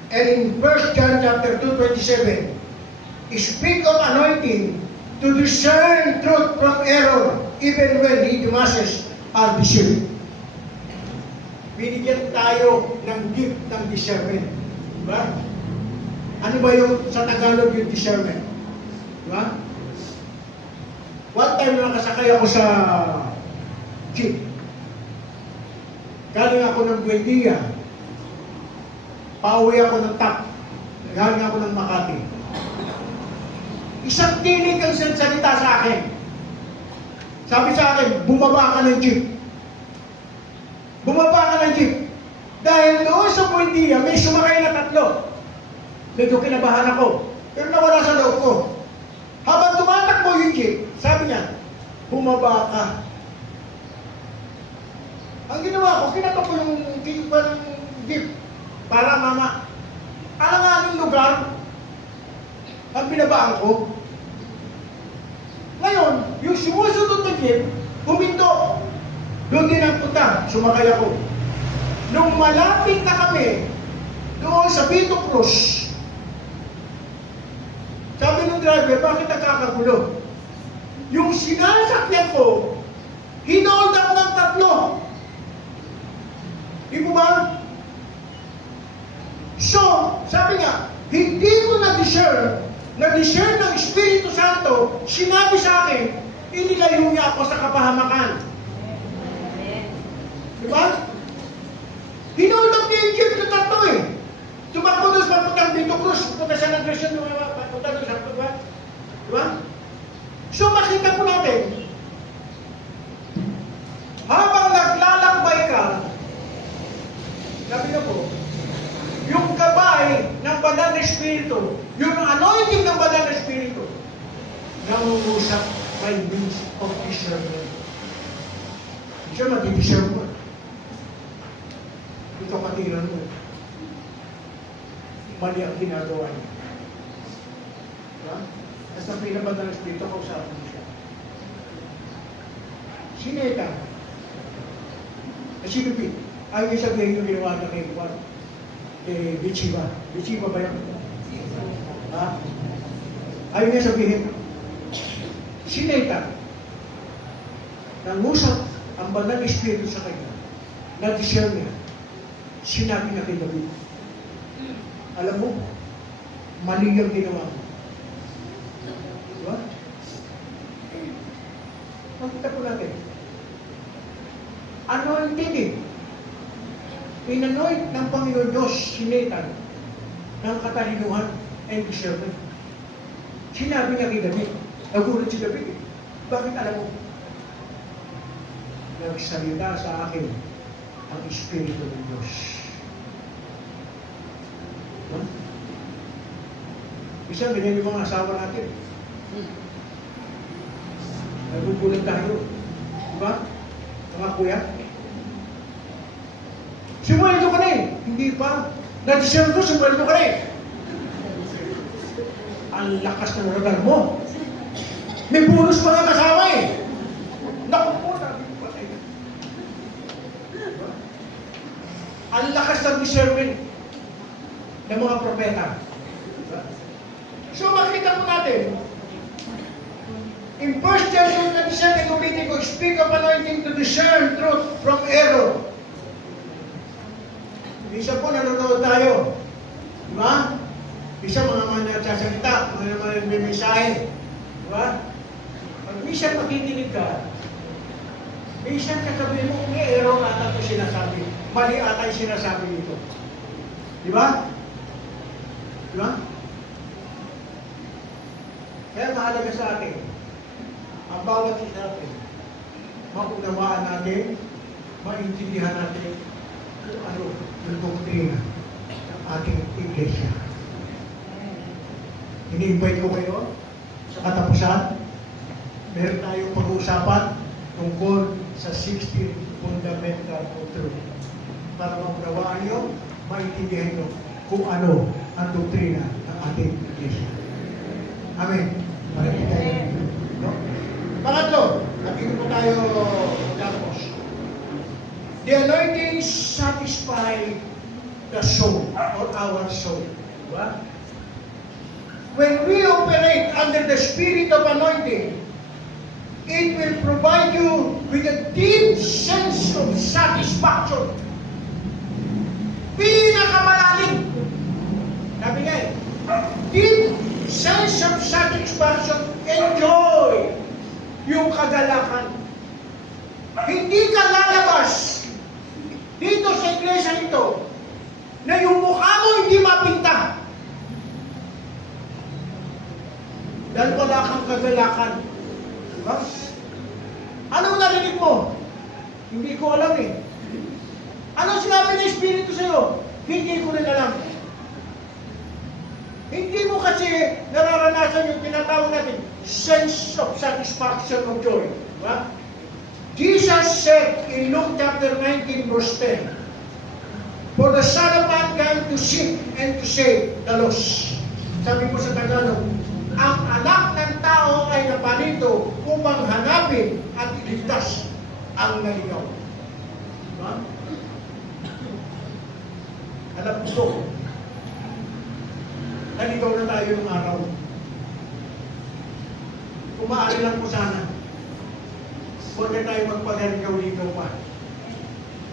And in 1 John chapter 2:27, speak of anointing to discern truth from error, even when hiddumases are deceived. Binigyan tayo ng gift ng discernment. Diba? Ano ba yung sa Tagalog yung discernment? Diba? One time na nakasakay ako sa jeep. Galing ako ng Buendia. Pauwi ako ng TAP. Galing ako ng Makati. Isang tinig ang salita sa akin. Sabi sa akin, bumaba ka ng jeep. Bumaba ka ng jeep. Dahil doon sa Buendia, may sumakay na 3. Medyo kinabahan ako. Pero nawala sa loob ko. Habang tumatakbo yung jeep, sabi niya, bumaba ka. Ang ginawa ko, kinatakbo yung jeep. Para mama, alanganing lugar ang binabaan ko. Ngayon, yung sumusunod na jeep, huminto. Doon din ang punta, sumakay ako. Nung malapit na kami, doon sa Vito Cruz, sabi ng driver, bakit nagkakagulo? Yung sinasakyan ko, hinold up ng 3. Di po ba? So, sabi nga, hindi ko na-discern ng Espiritu Santo, sinabi sa akin, inilayo niya ako sa kapahamakan. Diba? Hinold up niya yung jeep na 3 eh. Tumakbo doon sa papuntang Vito Cruz, punta sa Nagresyon, punta doon sa diba? Diba? So, makita po natin, usap by means of discernment. Siya mati-discern mo. Ito katiran mo. Mali ang ginagawa niya. Diba? At ang pinabadalas dito, kausapin mo siya. Sineta. Sino Pete? Ayaw niya sabihin yung ginawa na kay Juan. Kay Bichiba. Bichiba ba yan? Ha? Ayaw niya sabihin. Sineta. Nangusap ang banal espiritu sa kanya. Na-discern niya. Sinabi na kay David. Alam mo, mali ang ginawa mo. Diba? Makita po natin. Anointed eh. Inanoint ng Panginoon Diyos, sinetang ng katalinuhan and discernment. Sinabi niya kay David, nagulat si David eh. Bakit alam mo? Nagsalita sa akin ang Espiritu ng Diyos. Huh? Isa, ganyan yung mga asawa natin. Nagugulat tayo. Diba? Mga kuya. Sumweldo ka na eh. Hindi pa. Na-discern ko, sumweldo ka na eh. Ang lakas ng radar mo. May bonus pa nga kasama eh. Naku po, sabi ko pa tayo. Ang lakas ng discernment ng mga propeta. So makita po natin, in 1 John 27, Leviticus, speak of anointing to discern truth from error. Isa po nanonood tayo. Diba? Isa mga nagsasalita, mga nagmimensahe. Diba? Pag minsan makikinig ka, minsan kasabihin mo, may error ata ito sinasabi. Mali ata yung sinasabi nito. Diba? Diba? Kaya mahalaga sa atin, ang bawat isa natin, maunawaan natin, maintindihan natin kung ano yung doktrina ng ating iglesia. Ini-invite ko kayo sa katapusan. Meron tayong pag-uusapan tungkol sa 16 fundamental of truth. Para maunawaan nyo, maintindihan nyo kung ano ang doktrina ng ating iglesia. Amen. Maraming tayo. No? Pangatlo, natin po tayo tapos. The anointing satisfies the soul or our soul. Diba? When we operate under the spirit of anointing, it will provide you with a deep sense of satisfaction. Pinakamalalim. Sabi nga eh, deep sense of satisfaction, enjoy yung kagalakan. Hindi ka lalabas dito sa iglesia ito na yung mukha mo hindi mapinta. Dahil wala kang kagalakan. Diba? Anong narinig mo? Hindi ko alam eh. Anong sinabi ng Espiritu sa'yo? Hindi ko rin alam. Hindi mo kasi nararanasan yung tinatawag natin sense of satisfaction of joy. Diba? Jesus said in Luke chapter 19 verse 10, "For the Son of Man came to seek and to save the lost." Sabi po sa Tagalog, ang anak ng tao ay naparito upang hanapin at iligtas ang naligaw. Diba? Alam ko, naligaw na tayo ng araw. Kung maaari lang po sana, huwag na tayo magpagaligaw-ligaw pa.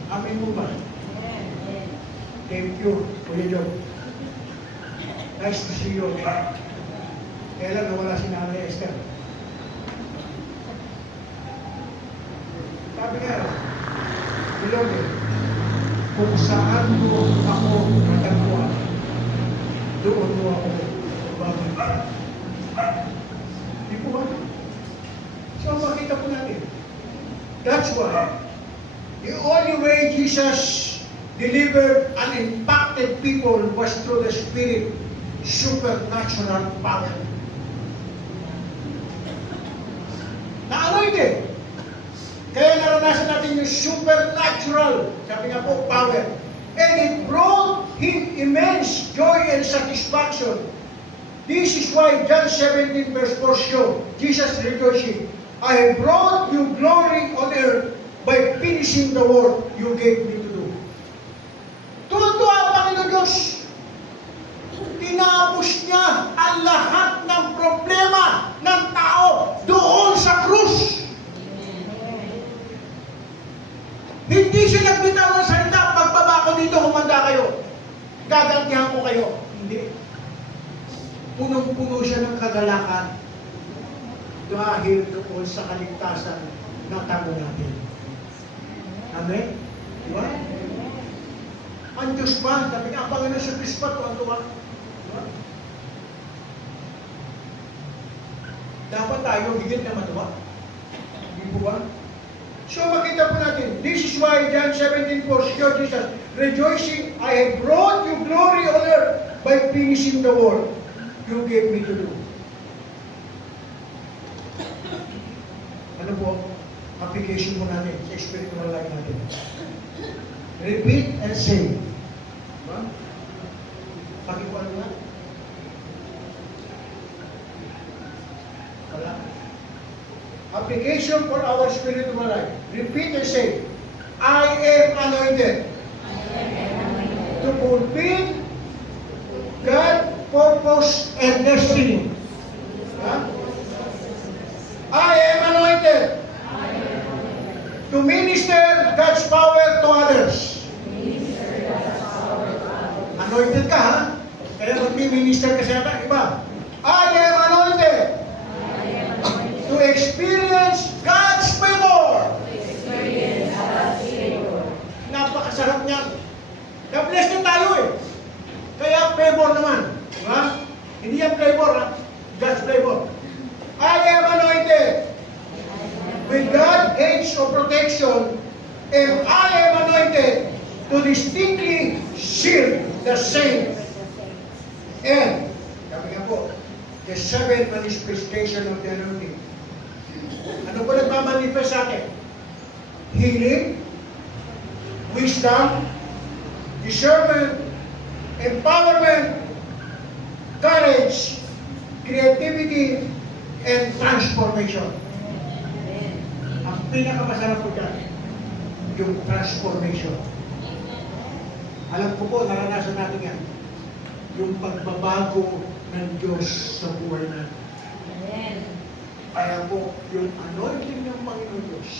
Amin mo ba? Thank you, Kuya Joe. Nice to see you again. Kaya lang nawala si Nanay Esther. Sabi nga, Lord, kung saan mo ako natagpuan, doon mo ako babalik. Di po ba? So, makita po natin. That's why, the only way Jesus delivered and impacted people was through the Spirit, supernatural power. posible. Kaya naranasan natin yung supernatural, sabi nga po, power. And it brought him immense joy and satisfaction. This is why John 17 verse 4 show, Jesus rejoicing, I have brought you glory on earth by finishing the work you gave me to do. Tuwa-tuwa ang Panginoon Diyos. Tinapos niya ang lahat ng problema ng tao doon sa krus. Hindi siya nagbitaw ng salita, pagbaba ko dito, humanda kayo. Gagantihan ko kayo. Hindi. Punong-puno siya ng kagalakan dahil doon sa kaligtasan na tamo natin. Amen? Diba? Ang Diyos ba? Sabi nga, ang Panginoon sa Diyos ba? Tuwa-tuwa. Diba? Dapat tayo higit na matuwa. Hindi po ba? So makita po natin, this is why John 17:4 shows Jesus, rejoicing, I have brought you glory on earth by finishing the work you gave me to do. Ano po? Application po natin sa spiritual life natin. Repeat and say. Diba? Pakikuan nga. Wala. Application for our spiritual life. Repeat and say, I am anointed to fulfill God's purpose and destiny. Huh? I am anointed to minister God's power to others. Anointed ka, ha? Kaya mag-minister ka sa iba. I am anointed to experience God's favor. Napakasarap niyan. Na-bless din tayo eh. Kaya favor naman. Diba? Hindi yan flavor, ha? God's favor. I am anointed with God's edge of protection, and I am anointed to distinctly shield the saints. And, sabi nga po, the seventh manifestation of the anointing. Ano po nagmamanifest sa atin? Healing, wisdom, discernment, empowerment, courage, creativity, and transformation. Ang pinakamasarap po dyan, yung transformation. Alam ko po, naranasan natin yan. Yung pagbabago ng Diyos sa buhay natin. Kaya po, yung anointing ng Panginoon Diyos,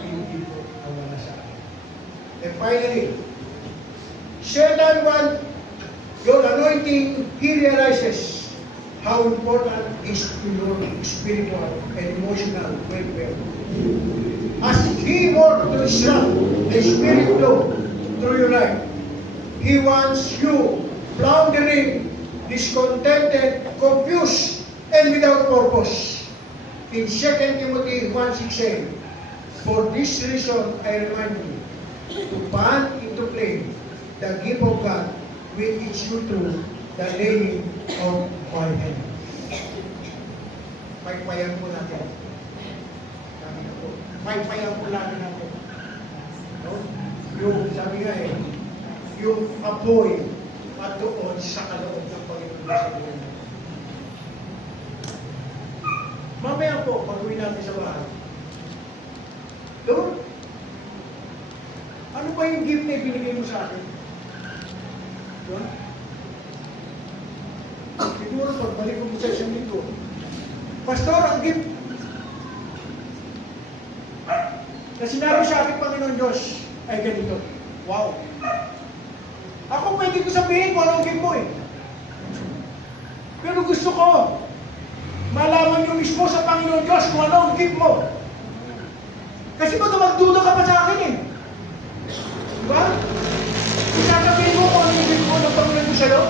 hindi po nawala sa akin. And finally, Satan wants your anointing, he realizes how important is to your spiritual and emotional welfare. As he works to disrupt the spirit flow through your life, he wants you floundering, discontented, confused, and without purpose. In 2 Timothy 1:6, for this reason I remind you to ban into flame the gift of God with its due to the laying of my hand. Paypayan po natin. Sabi na po. Paypayan po natin natin. No? Yung, sabi nga eh, yung apoy at doon sa kaloob ng Panginoon sa buhay. Mamaya po, pag-uwi natin sa bahay. Lord, ano ba yung gift na ibinigay mo sa akin? Diba? Siguro, pagbalik ko sa isang linggo, Pastor, ang gift na sinabi sa akin, Panginoon Diyos, ay ganito. Wow! Ako pwede ko sabihin kung anong gift mo eh. Pero gusto ko, malaman nyo mismo sa Panginoon Diyos kung ano ang gift mo. Kasi baka magduda ka pa sa akin eh. Diba? Isasabihin mo kung ano yung gift mo ng Panginoon Diyos sa'yo.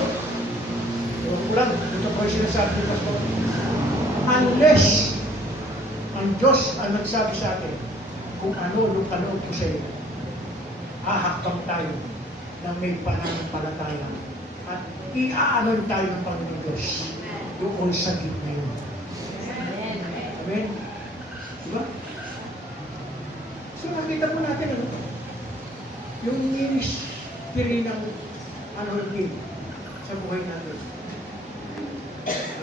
Diba ko lang, ito po yung sinasabi ni Pastor. Unless ang Diyos ang nagsabi sa atin kung ano yung kaloob ko sa iyo, ahakbang tayo na may pananampalataya at iaanon tayo ng Panginoon Diyos doon sa gift na yun. Amen? Diba? mystery ng anointing sa buhay natin.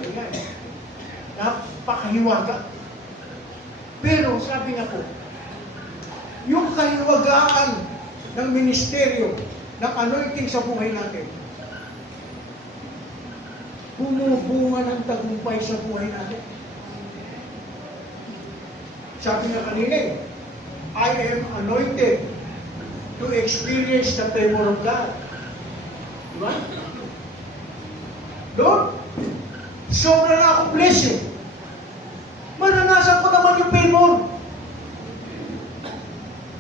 Ayan. Napakahiwaga. Pero sabi nga po, yung kahiwagaan ng ministeryo ng anointing sa buhay natin, bumubunga ng tagumpay sa buhay natin. Sabi nga kanina, I am anointed to experience the favor of God. Diba? Lord, sobra na akong blessing. Maranasan ko naman yung favor.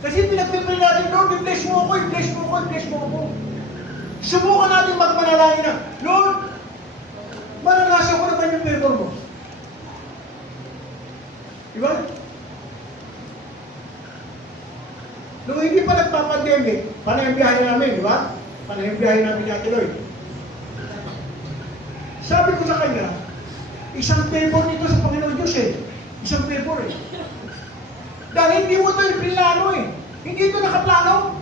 Kasi pinagpipray natin, Lord, i-bless mo ako, i-bless mo ako, i-bless mo ako. Subukan natin magmanalangin na, Lord, maranasan ko naman yung favor mo. Diba? Nung hindi pa nagpa-pandemic, panay ang biyahe namin, di ba? Panay ang biyahe namin ni Ate Lloyd. Sabi ko sa kanya, isang favor nito sa Panginoon Diyos eh. Isang favor eh. Dahil hindi mo ito yung plano eh. Hindi ito nakaplano.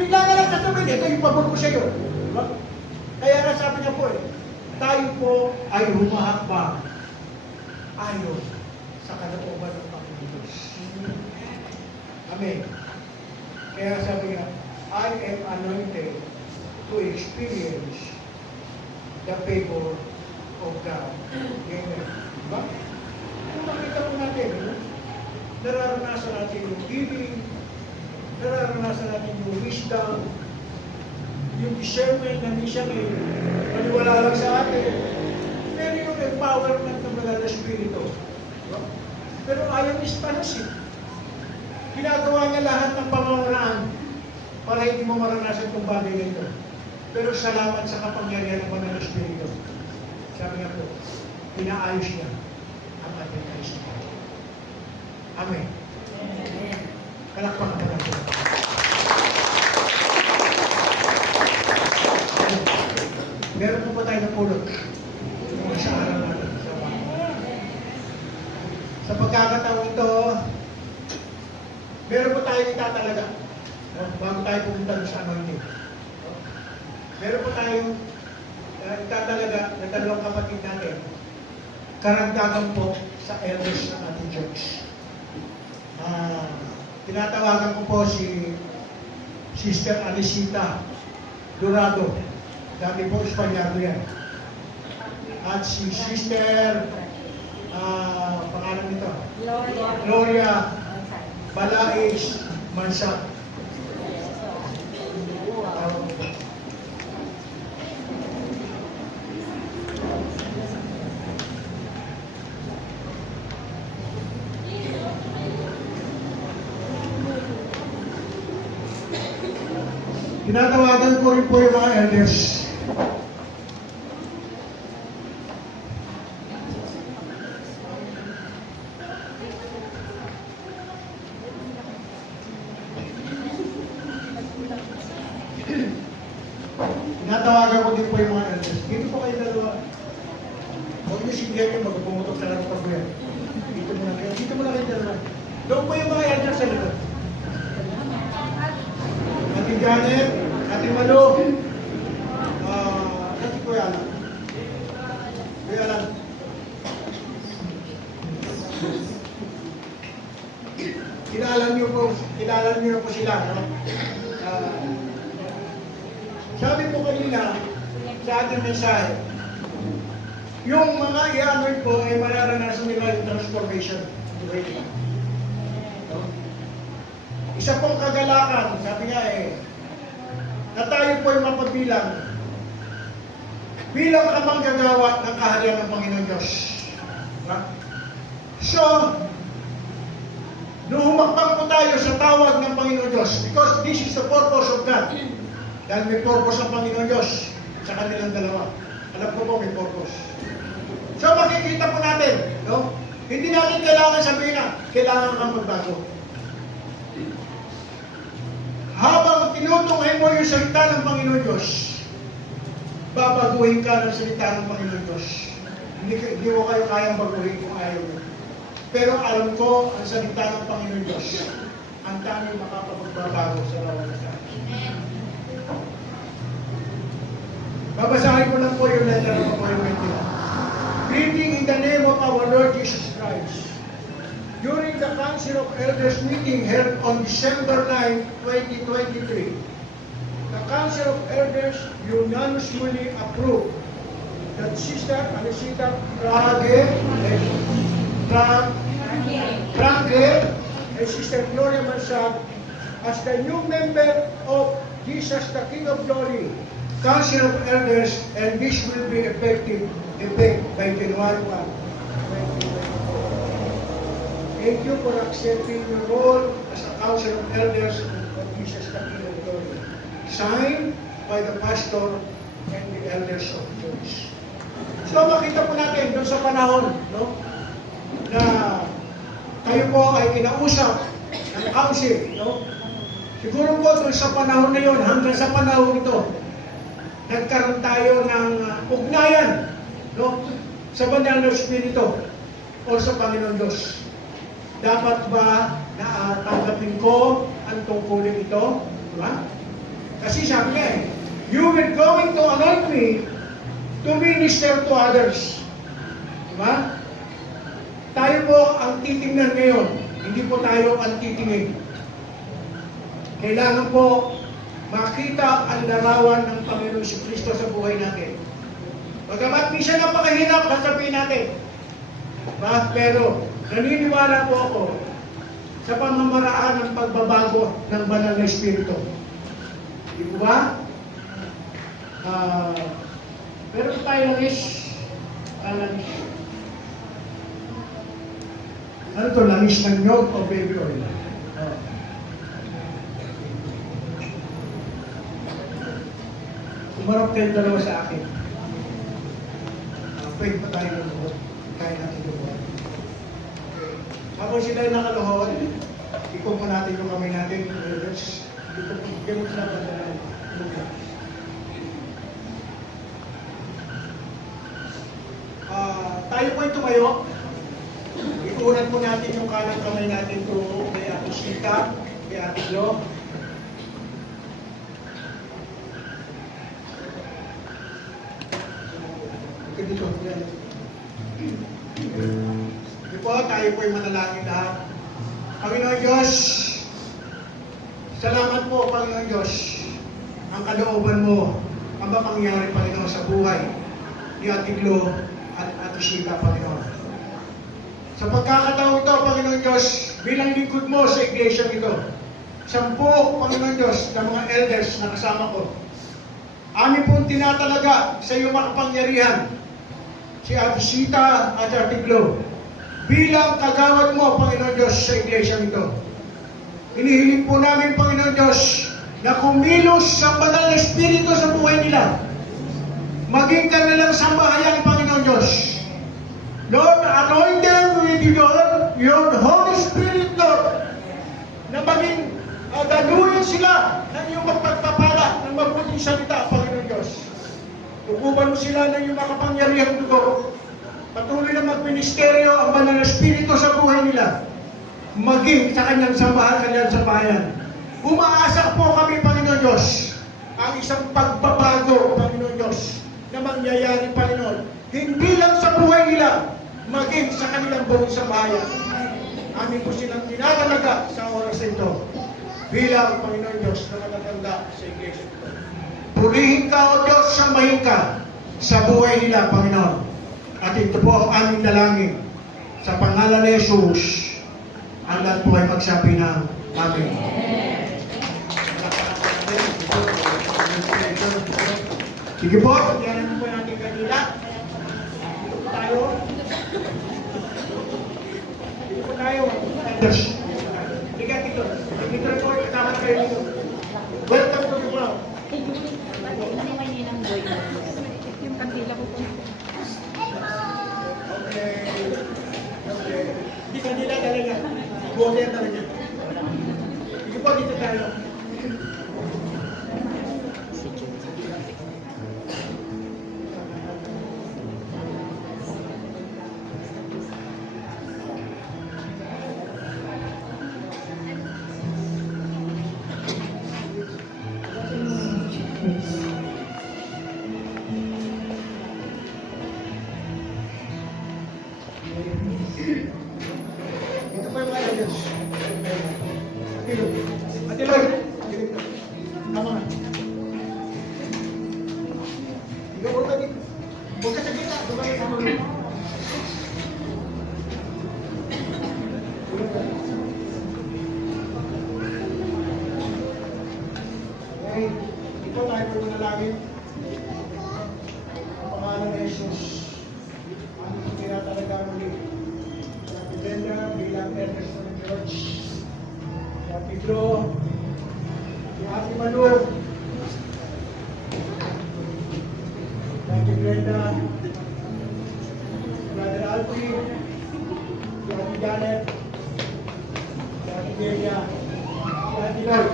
Bigla na lang sasabihin, ito yung pabor ko sa iyo. Diba? Kaya nga sabi niya po eh, tayo po ay humahakbang ayon sa kalooban ng Panginoon Diyos. Amen. Kaya sabi nga, I am anointed to experience the favor of God. Amen. Diba? Kung makita po natin, nararanasan natin yung giving, nararanasan natin yung wisdom, yung discernment na minsan ay maniwala lang sa atin, pero yung empowerment ng mga na Espiritu. Diba? Pero ayaw is pansin. Ginagawa niya lahat ng pamamaraan para hindi mo maranasan itong bagay na ito. Pero salamat sa kapangyarihan ng Banal na Espiritu. Sabi nga po, pinaayos niya ang ating kaisipan. Amen. Kalakpakan na natin. Meron po ba tayo na pulot? Sa araw natin. Sa pagkakataon ito, meron po tayo itatalaga bago tayo pumunta sa anointing. Meron po tayong itatalaga ng dalawang kapatid natin. Karagdagan po sa elders ng ating church. Tinatawagan ko po si Sister Alicita Dorado. Dati po Espanyado yan. At si Sister, pangalan nito? Gloria Balais Mansa. Tinatawagan ko rin po yung mga elders. Tinatawagan ko din po yung mga elders. Dito po kayo dalawa. Huwag niyo sindihan yung magpumutok sa larong pagbuyan. Dito muna kayo. Dito muna kayo dalawa. Doon po yung mga elders sa likod. Ate Janet, Ate Malo, Ate Kuya Alan. Kuya Alan. Kilala niyo po sila, no? Sabi po kanina sa ating mensahe, yung mga i-anoint po ay mararanasan nila yung transformation. No? Isa pong kagalakan, sabi nga na tayo po ay mapabilang bilang kamanggagawa ng kaharian ng Panginoon Diyos. Diba? So, nung humakbang po tayo sa tawag ng Panginoon Diyos, because this is the purpose of God. Dahil may purpose ang Panginoon Diyos sa kanilang dalawa. Alam ko po may purpose. So, makikita po natin, no? Hindi natin kailangan sabihin na, kailangan kang magbago. Habang tinutunghay mo yung salita ng Panginoon Diyos, babaguhin ka ng salita ng Panginoon Diyos. Hindi mo kayo kayang baguhin kung ayaw mo. Pero alam ko, ang salita ng Panginoon Diyos ang tanging makakapagbabago sa bawat isa. Babasahin ko lang po yung letter of appointment nila. Greeting in the name of our Lord Jesus Christ. During the Council of Elders meeting held on December 9, 2023, the Council of Elders unanimously approved that Sister Anisita Franke and Sister Gloria Mansag as the new member of Jesus the King of Glory, Council of Elders, and this will be effective by January 1, 2024. Thank you for accepting your role as a Council of Elders of Jesus the King of Glory. Signed by the pastor and the elders of the church. So makita po natin doon sa panahon, no, na kayo po ay kinausap ng council, no? Siguro po doon sa panahon na yun, hanggang sa panahon ito, nagkaroon tayo ng ugnayan, no, sa banal na Espiritu o sa Panginoon Diyos. Dapat ba na tanggapin ko ang tungkulin ito? Diba? Kasi sabi niya you will going to anoint me to minister to others. Diba? Tayo po ang titingnan ngayon, hindi po tayo ang titingin. Kailangan po makita ang larawan ng Panginoon si Kristo sa buhay natin. Bagamat minsan napakahirap sasabihin natin, pero naniniwala po ako sa pamamaraan ng pagbabago ng banal na Espiritu. Di ba? Pero tayo langis, ano to, langis ng nyog o baby oil? Umarap kayo dalawa sa akin. Pwede pa tayo ng buhot. Kaya natin yung buhot. Habang sila ay nakaluhod, ikong pa natin yung kamay natin. Ganun sila ba na tayo po ay tumayo. Ikunan po natin yung kanang kamay natin to kay Ate Shika, kay Ate Glo. Dito. Hindi po, tayo po ay manalangin lahat. Panginoon Diyos, salamat po, Panginoon Diyos, ang kalooban mo, ang mapangyari, Panginoon, sa buhay ni Ate Glo at Ate Shika, Panginoon. Sa pagkakataon ito, Panginoon Diyos, bilang lingkod mo sa iglesia ito, 10, Panginoon Diyos, ng mga elders na kasama ko, amin pong tinatalaga sa iyong makapangyarihan si Ate Sita at Ate Glo bilang kagawad mo, Panginoon Diyos, sa iglesia ito. Inihiling po namin, Panginoon Diyos, na kumilos sa banal na Espiritu sa buhay nila. Maging kanilang sambahayan, Panginoon Diyos. Lord, anoint them with your Holy Spirit, Lord, na maging daluyan sila ng iyong magpagpapala ng mabuting salita, Panginoon Diyos. Tukuban mo sila ng iyong makapangyarihan dugo. Patuloy na magministeryo ang banal na Espiritu sa buhay nila. Maging sa kanyang sambahayan. Umaasa po kami, Panginoon Diyos, ang isang pagbabago, Panginoon Diyos, na mangyayari, Panginoon. Hindi lang sa buhay nila, maging sa kanilang buong sambahayan. Amin po silang tinatalaga sa oras ito bilang Panginoon Diyos na matatanda sa iglesia. Purihin ka, O Diyos, sambahin ka sa buhay nila, Panginoon. At ito po ang aming dalangin sa pangalan ni Jesus. Ang lahat po ay magsabi ng Amen. Sige po, yan po natin kanila. Dito po tayo. Dito po tayo. Ligat dito. Dito po, kasama kayo dito. Welcome to the club. Yung kandila ko po. Okay. Hindi kanila talaga. Bote talaga. Sige po, dito tayo. Yes. Ate Lloyd. Tama na. Ikaw huwag ka dito. Huwag ka sa gitna. Huwag ka sa gitna. Okay. Ito tayo po manalangin. Ang pangalan ni Jesus. Ang tinatalaga muli. Sa Brenda bilang Ernest ng George. Sa Pedro. Si Ate Manu. Si Ate Brenda. Si Brother Alfie. Si Ate Janet. Si Ate Delia. Si Ate Lloyd.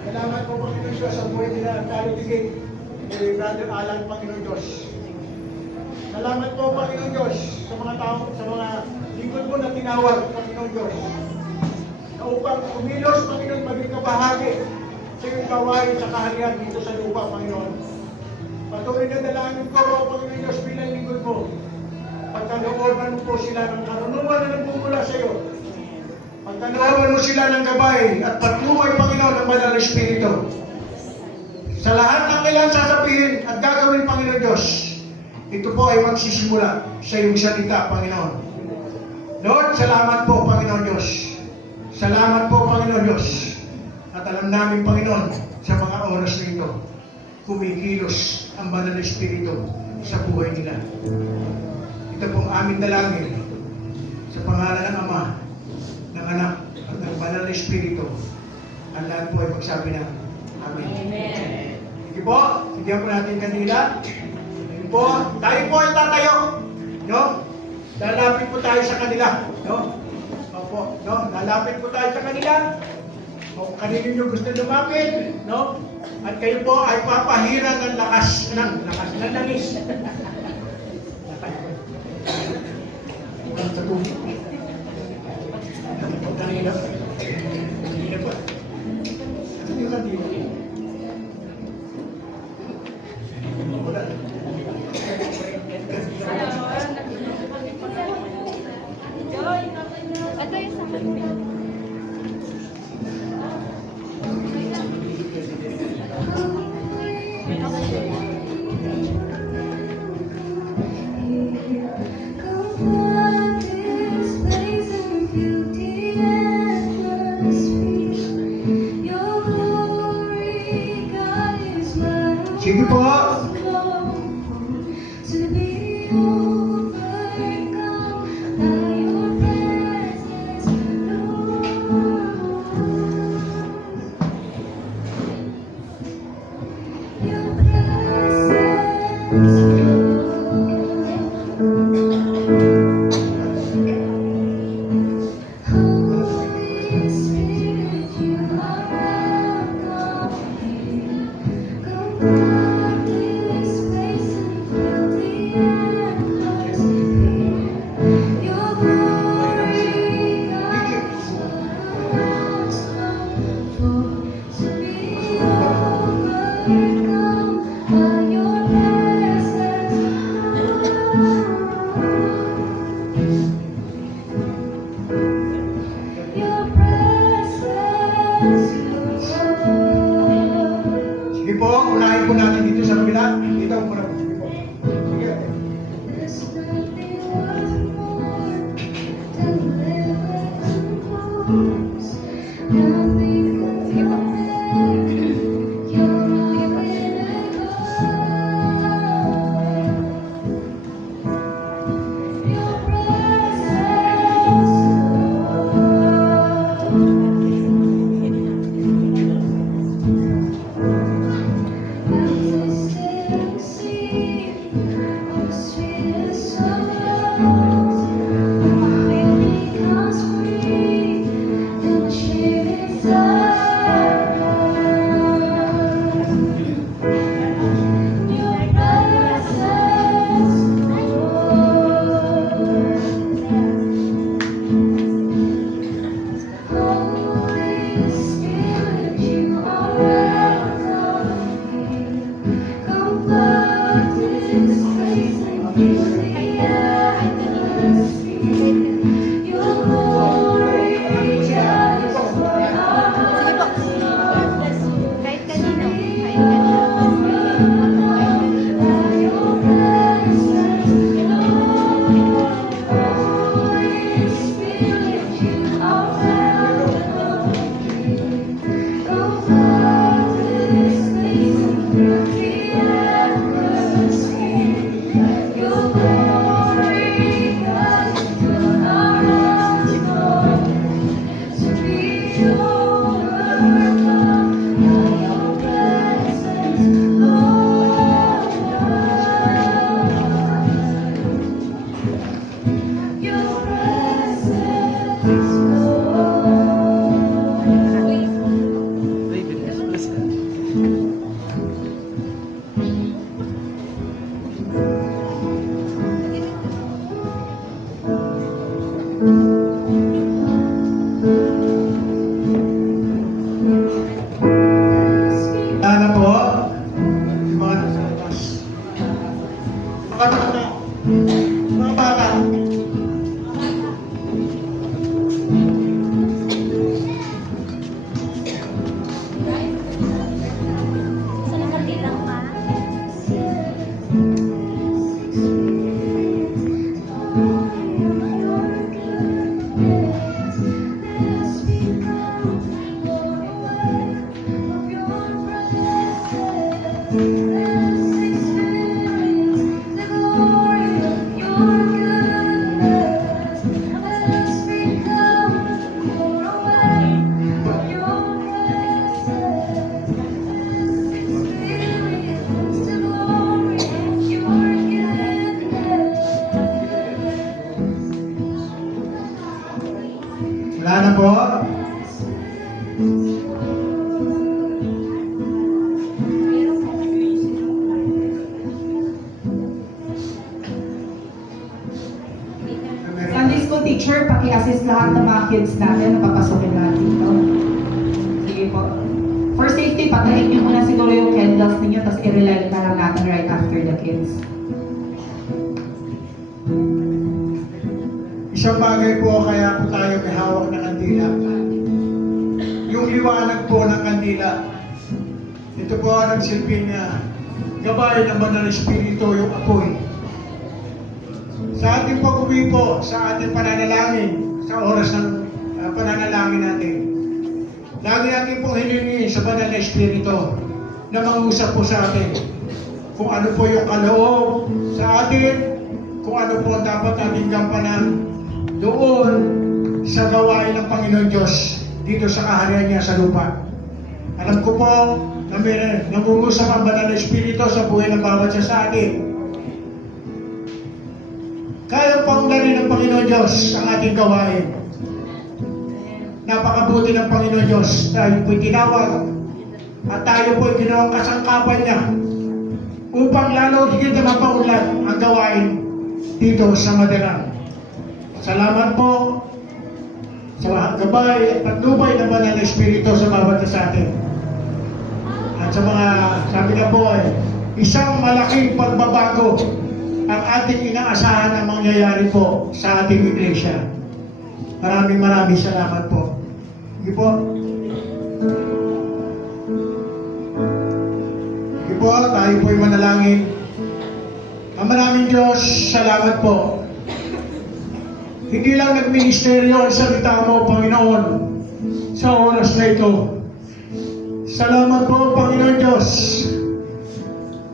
Salamat po Panginoon Diyos sa buhay nila ang talitigin kay Brother Alan, Panginoon Diyos. Salamat po Panginoon Diyos sa mga tao, sa mga lingkod mo na tinawag, Panginoon Diyos. Na upang kumilos, Panginoon, maging kabahagi sa iyong gawain sa kaharian dito sa lupa, Panginoon. Patuloy na dalangin ko, Panginoon Diyos, bilang lingkod mo. Pagkalooban mo po sila ng karunungan na nagmumula sa iyo. Pagkalooban mo sila ng gabay at patumay, Panginoon, ng Banal na Espiritu. Sa lahat ng kailangan sasabihin at gagawin, Panginoon Diyos, ito po ay magsisimula sa iyong salita, Panginoon. Lord, salamat po, Panginoon Diyos. Salamat po, Panginoon Diyos. At alam namin, Panginoon, sa mga oras na ito, kumikilos ang Banal na Espiritu sa buhay nila. Ito pong aming dalangin sa pangalan ng Ama, ng Anak, at ng Banal na Espiritu. Ang lahat po ay magsabi na, Amen. Amen. Sige po, sigyan po natin kanila. Sige po, tayo po ay tatayo. No? Lalapit po tayo sa kanila. No? Opo, no? Lalapit po tayo sa kanila. O kanino nyo gusto lumapit. No? At kayo po ay papahira ng lakas ng langis. Sa tubig. Kanina. Kanina po. Kanina dito. Wala. Ito yung sa akin. Sige po. Sana po, yung mga nasa labas. Mga bata. Mga bata. Sa nakatilang pa. Wala na po. Sunday school teacher, paki-assist lahat ng mga kids natin na papasukin natin dito. Sige po. For safety, patayin niyo muna siguro yung candles ninyo, tapos i-relight na lang natin right after the kids. Isang bagay po kaya po tayo may hawak na kandila. Yung liwanag po ng kandila. Ito po ang nagsilbing gabay ng Banal na Espiritu, yung apoy. Sa ating pag-uwi po, sa ating pananalangin, sa oras ng pananalangin natin, lagi natin pong hilingi sa Banal na Espiritu na mangusap po sa atin kung ano po yung kaloob sa atin, kung ano po ang dapat natin gampanan doon sa gawain ng Panginoon Diyos dito sa kaharian niya sa lupa. Alam ko po na may nangungusap ang Banal na Espiritu sa buhay ng bawat isa sa atin. Kaya paunlarin ng Panginoon Diyos ang ating gawain. Napakabuti ng Panginoon Diyos dahil po'y tinawag at tayo po'y ginawang kasangkapan niya upang lalo higit na mapaunlad ang gawain dito sa Madelang. Salamat po sa gabay at patnubay ng Banal na Espiritu sa bawat isa sa atin. At sa mga, sabi na po isang malaking pagbabago ang ating inaasahan na mangyayari po sa ating iglesia. Maraming salamat po. Sige po. Sige po, tayo po'y manalangin. Ang maraming Diyos, salamat po. Hindi lang nagministeryo ang salita mo, Panginoon, sa oras na ito. Salamat po, Panginoon Diyos.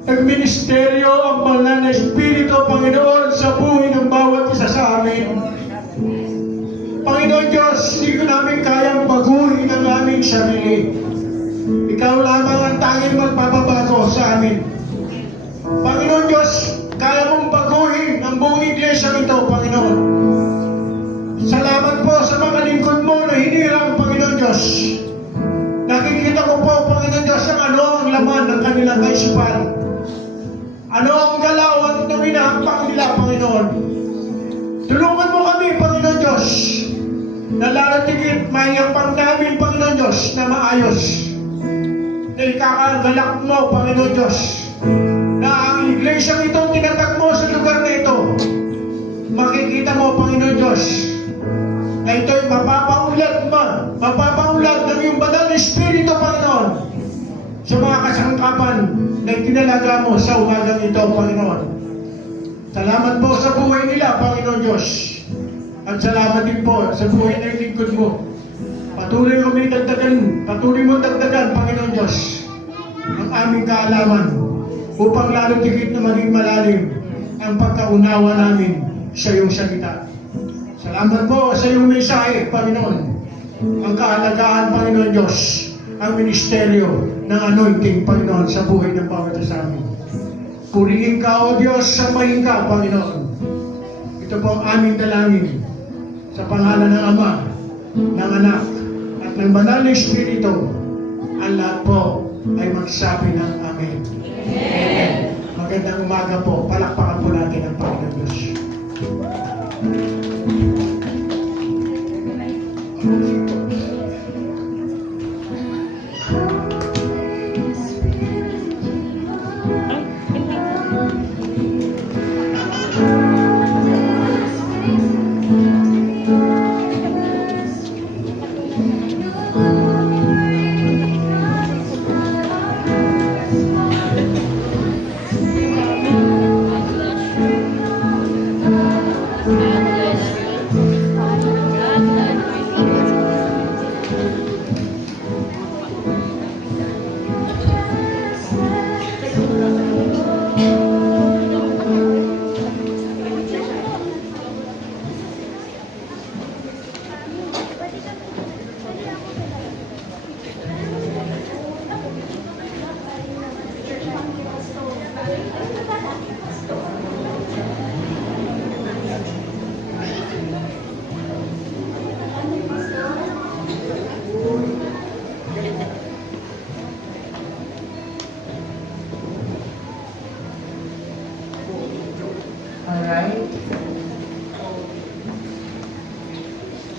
Nagministeryo ang Banal na Espiritu, Panginoon, sa buhay ng bawat isa sa amin. Panginoon Diyos, hindi ko namin kayang baguhin ang aming sarili. Ikaw lamang ang tanging magpapabago sa amin. Panginoon Diyos, kaya mong baguhin ang buong iglesia nito, Panginoon. Salamat po sa mga lingkod mo na hinirang, Panginoon Diyos. Nakikita ko po, Panginoon Diyos, ang ano ang laman ng kanilang kaisipan. Ano ang galaw at ng inahampang nila, Panginoon? Tulungan mo kami, Panginoon Diyos, na lalatigit mahihampang namin, Panginoon Diyos, na maayos. Na ikakagalak mo, Panginoon Diyos, na ang iglesia itong tinatag mo sa lugar na ito, makikita mo, Panginoon Diyos, na ito'y mapapaunlad ng iyong Banal na Espiritu, Panginoon, sa mga kasangkapan na itinalaga mo sa umagang ito, Panginoon. Salamat po sa buhay nila, Panginoon Diyos. At salamat din po sa buhay ng lingkod mo. Patuloy mo dagdagan, Panginoon Diyos, ang aming kaalaman upang lalo tigit na maging malalim ang pagkaunawa namin sa iyong salita. Salamat po sa iyong mensahe, Panginoon. Ang kahalagahan, Panginoon Diyos, ang ministeryo ng anointing, Panginoon, sa buhay ng bawat isa sa amin. Purihin ka, O Diyos, samahin ka, Panginoon. Ito po ang aming dalangin sa pangalan ng Ama, ng Anak, at ng Banal na Espiritu. Ang lahat po ay magsabi ng Amen. Amen. Magandang umaga po. Palakpakan po natin ang Panginoon Diyos.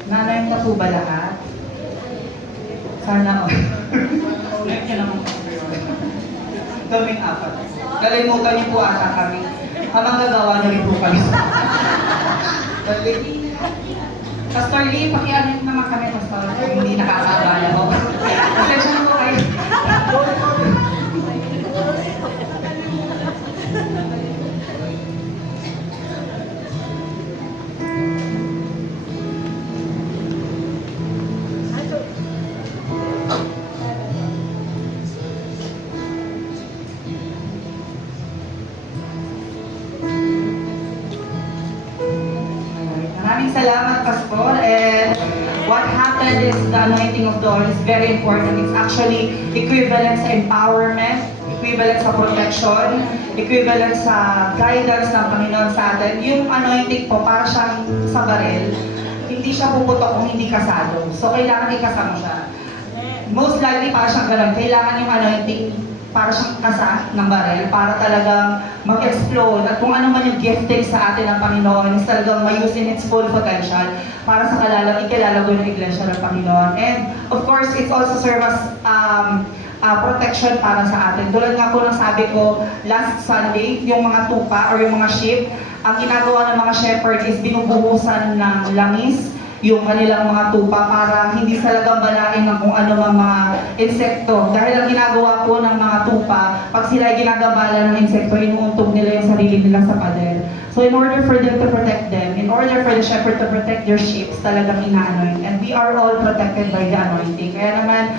Nanay na po ba lahat? Sana all. Ulit niyo naman po. Kaming apat. Kalimutan niyo po ata kami. Habang gagawa niyo rin po kami. Pastor Lee, pakianin naman kami, Pastor. Hindi nakakabala ko. Pasensya na po kayo. Maraming salamat, Pastor. And what happened is the anointing of the Lord is very important. It's actually equivalent sa empowerment, equivalent sa protection, equivalent sa guidance ng Panginoon sa atin. Yung anointing po, para siyang sa baril, hindi siya puputok kung hindi kasado. So, kailangan ikasama siya. Most likely, para siyang ganun. Kailangan yung anointing para siyang kasa ng baril, para talagang mag-explode at kung ano man yung gifting sa atin ng Panginoon is talagang ma-use in its full potential para sa ikalalago ng iglesia ng Panginoon. And of course, it also serve as protection para sa atin. Tulad nga po ng sabi ko, last Sunday, yung mga tupa or yung mga sheep, ang ginagawa ng mga shepherd is binubuhusan ng langis yung kanilang mga tupa para hindi talagang balain ng kung ano mga insekto. Dahil ang ginagawa po ng mga tupa, pag sila ay ginagabala ng insekto, inuuntog nila yung sarili nila sa pader. So in order for them to protect them, in order for the shepherd to protect their sheep, talagang ina-anoint. And we are all protected by the anointing. Kaya naman,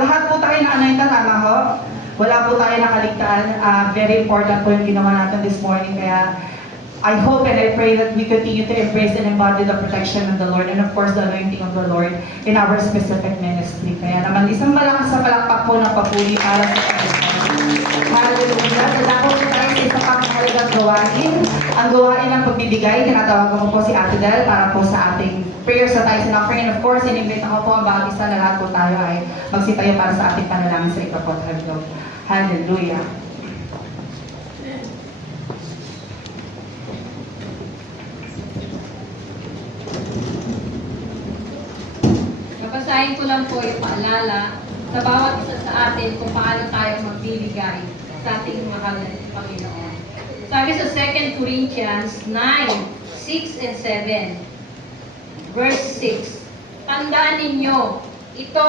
lahat po tayo na-anoint na tama ho. Wala po tayo nakaligtaan. Very important po yung ginawa natin this morning. Kaya I hope and I pray that we continue to embrace and embody the protection of the Lord and of course the anointing of the Lord in our specific ministry. Kaya naman isang malakas sa palakpak po ng papuri para sa Panginoon. Hallelujah. Salamat po tayo sa isang pangahalagang gawain. Ang gawain ng pagbibigay, tinatawagan ko po si Ate Del para po sa ating prayers sa tayo offering. And of course, inimbita ko po ang bawat isa na lahat po tayo ay magsitayo para sa ating panalangin sa ikapot. Hallelujah. Babasahin ko lang po yung paalala sa bawat isa sa atin kung paano tayo magbibigay sa ating mahal na Panginoon. Sabi sa 2 Corinthians 9, 6 and 7, verse 6, tandaan ninyo ito,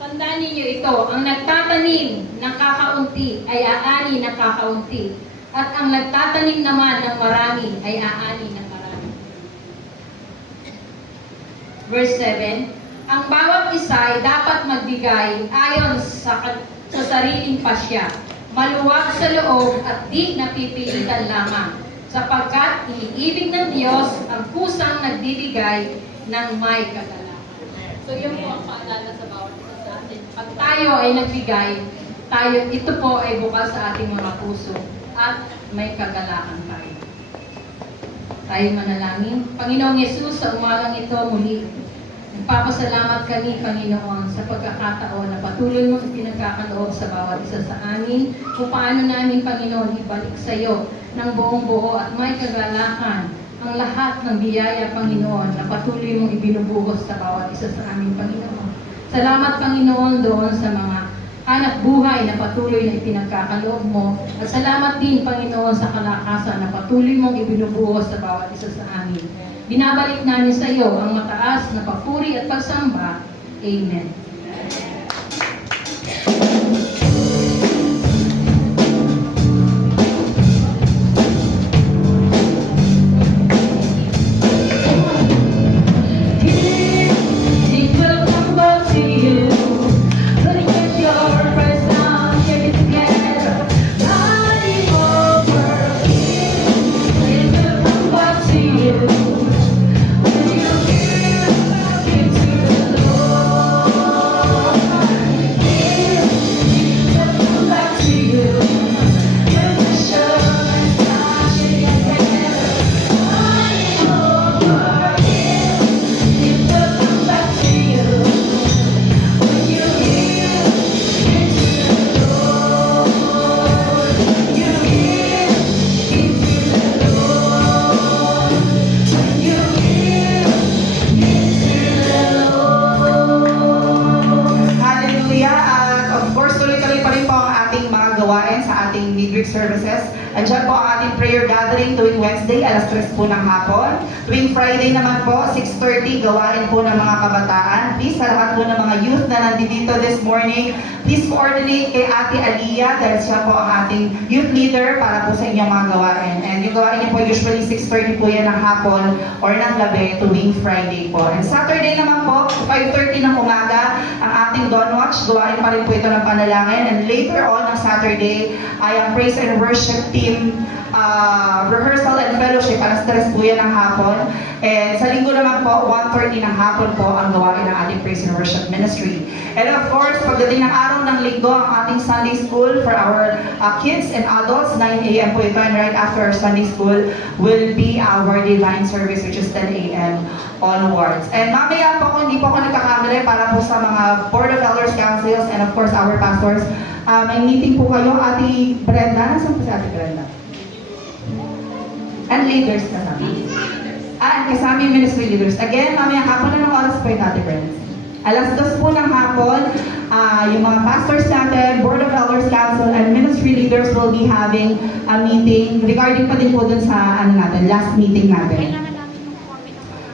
ang nagtatanim ng kakaunti ay aani ng kakaunti, at ang nagtatanim naman ng marami ay aani ng marami. Verse 7, ang bawat isa ay dapat magbigay ayon sa sariling pasya, maluwag sa loob at di napipilitan lamang, sapagkat iniibig ng Diyos ang kusang nagbibigay ng may kagalakan. So yun po ang paalala sa bawat isa sa atin. Pag tayo ay nagbigay, ito po ay bukas sa ating mga puso at may kagalakan tayo. Tayo manalangin. Panginoong Yesus, sa umagang ito muli, nagpapasalamat kami, Panginoon, sa pagkakataon na patuloy mong pinagkakaloob sa bawat isa sa amin kung paano namin, Panginoon, ibalik sa iyo ng buong buo at may kagalakan ang lahat ng biyaya, Panginoon, na patuloy mong ibinubuhos sa bawat isa sa amin, Panginoon. Salamat, Panginoon, doon sa mga hanap buhay na patuloy na ipinagkakaloob mo. At salamat din, Panginoon, sa kalakasan na patuloy mong ibinubuhos sa bawat isa sa amin. Binabalik namin sa iyo ang mataas na papuri at pagsamba. Amen. It will come back to you. Putting your praise down, shake it together. Running over. It will come back to you. Give to the Lord. services. Andyan po ang ating prayer gathering tuwing Wednesday, alas 3 po ng hapon. Tuwing Friday naman po, 6:30, gawain po ng mga kabataan. Please, sa lahat po ng mga youth na nandito this morning, please coordinate kay Ate Aliyah dahil siya po ang ating youth leader para po sa inyong mga gawain. And yung gawain niyo po, usually 6:30 po yan ng hapon or ng gabi tuwing Friday po. And Saturday naman po, 5:30 ng umaga, ang ating Dawn Watch, gawain pa rin po ito ng panalangin. And later on, ng Saturday, ay ang Praise and Worship Team rehearsal and fellowship, alas 3 po yan ng hapon. And sa linggo naman po, 1:30 ng hapon po ang gawain ng ating Praise and Worship Ministry. And of course, pagdating ng araw ng linggo, ang ating Sunday School for our kids and adults, 9 a.m. po ito, and right after our Sunday School will be our Divine Service, which is 10 a.m. onwards. And mamaya po, kung hindi po ako nagkakamali, para po sa mga Board of Elders, Councils, and of course our pastors, may meeting po kayo, Ate Brenda. Nasaan po si Ate Brenda? And leaders kasama. And kasama yung ministry leaders. Again, mamaya hapon na ng oras po yung Ate Brenda. Alas 2 po ng hapon, yung mga pastors natin, Board of Elders Council, and ministry leaders will be having a meeting regarding pa din po dun sa last meeting natin.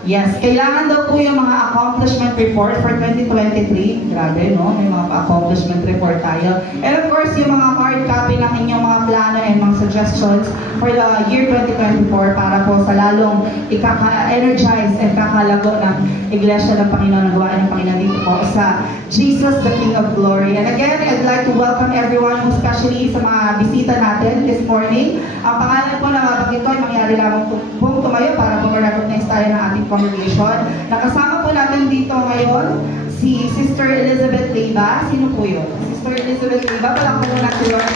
Yes, kailangan daw po yung mga accomplishment report for 2023. Grabe, no? May mga accomplishment report tayo. And of course, yung mga hard copy ng inyong mga plano and mga suggestions for the year 2024 para po sa lalong ikaka-energize and kakalago ng Iglesia ng Panginoon, ng gawain ng Panginoon dito po sa Jesus, the King of Glory. And again, I'd like to welcome everyone, especially sa mga bisita natin this morning. Ang pangalan po na mabagay ko ay mangyari lamang po tumayo para po ma-recognize tayo ng ating congregation. Nakasama po natin dito ngayon si Sister Elizabeth Leiva. Sino po yun? Sister Elizabeth Leiva. Palakpan po natin si Lord.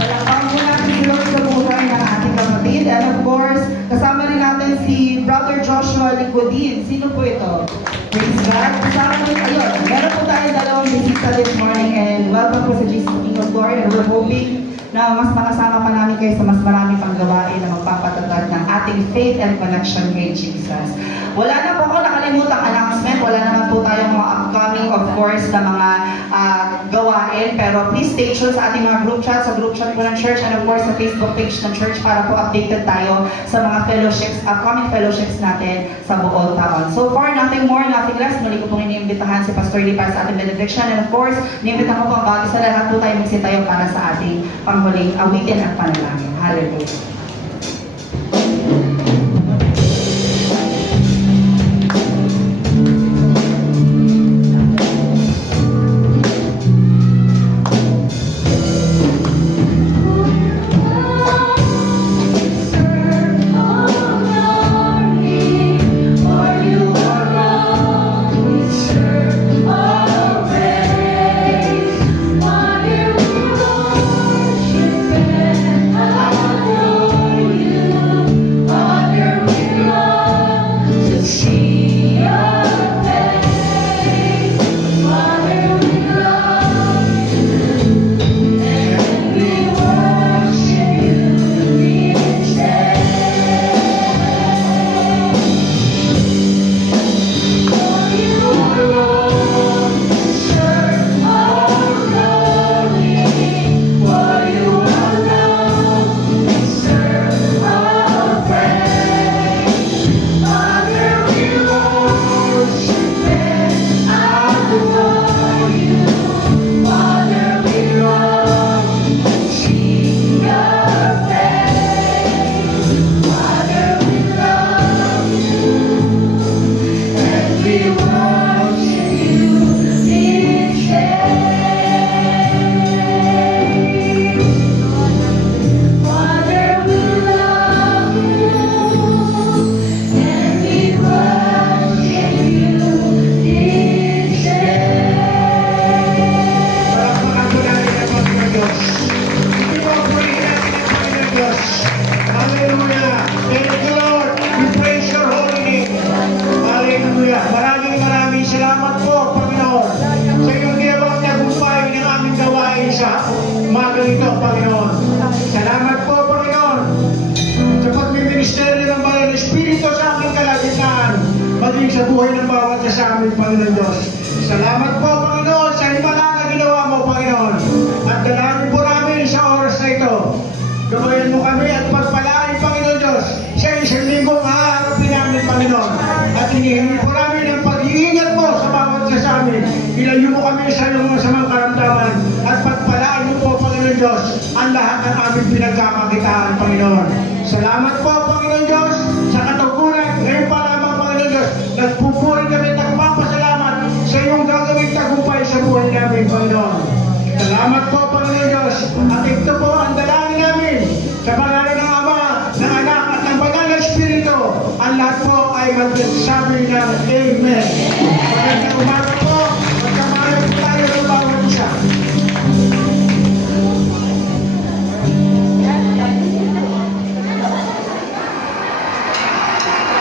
Palakpan po natin si Lord sa buhay ng ating kapatid. And of course, kasama rin natin si Brother Joshua Licodin. Sino po ito? Praise God. Kasama rin, ayun. Meron po tayong dalawang bisita this morning and welcome po sa Jesus King of Glory, and we're hoping na mas makasama pa namin kayo sa mas maraming panggawain na magpapatatag ng ating faith and connection kay Jesus. Wala na po ako nakalimutang announcement. Wala naman po tayong mga upcoming, of course, na mga gawain. Pero please stay tuned sa ating mga group chat, sa group chat po ng church, and of course sa Facebook page ng church para po updated tayo sa mga fellowships, upcoming fellowships natin sa buong taon. So far, nothing more, nothing less. Muli ko pong iniimbitahan si Pastor Lee para sa ating benediction. And of course, iniimbitahan ko po ang bawat isa, lahat po tayo magsitayo para sa ating panghuling awitin at panalangin. Hallelujah. sa buhay ng bawat isa sa amin, Panginoon Diyos. Salamat po, Panginoon, sa himala na ginawa mo, Panginoon. At dalangin po namin sa oras na ito Gabayan mo kami at pagpalaan, Panginoon Diyos, sa isang linggong haharapin namin, Panginoon. At hinihingi po namin ang pag-iingat mo sa bawat isa amin. Ilayo mo kami sa iyong masamang karamdaman at pagpalaan mo po, Panginoon Diyos, ang lahat ng aming pinagkakakitaan, Panginoon. Salamat po, Panginoon Diyos, sa katugunan. Ngayon pa lamang, Panginoon Diyos, nagpupuri kami at nagpapasalamat sa iyong gagawing tagumpay sa buhay namin, Panginoon. Salamat po, Panginoon Diyos, at ito po ang dalangin namin sa pangalan ng Ama, ng Anak, at ng Banal na Espiritu. Ang lahat po ay magsasabi ng Amen.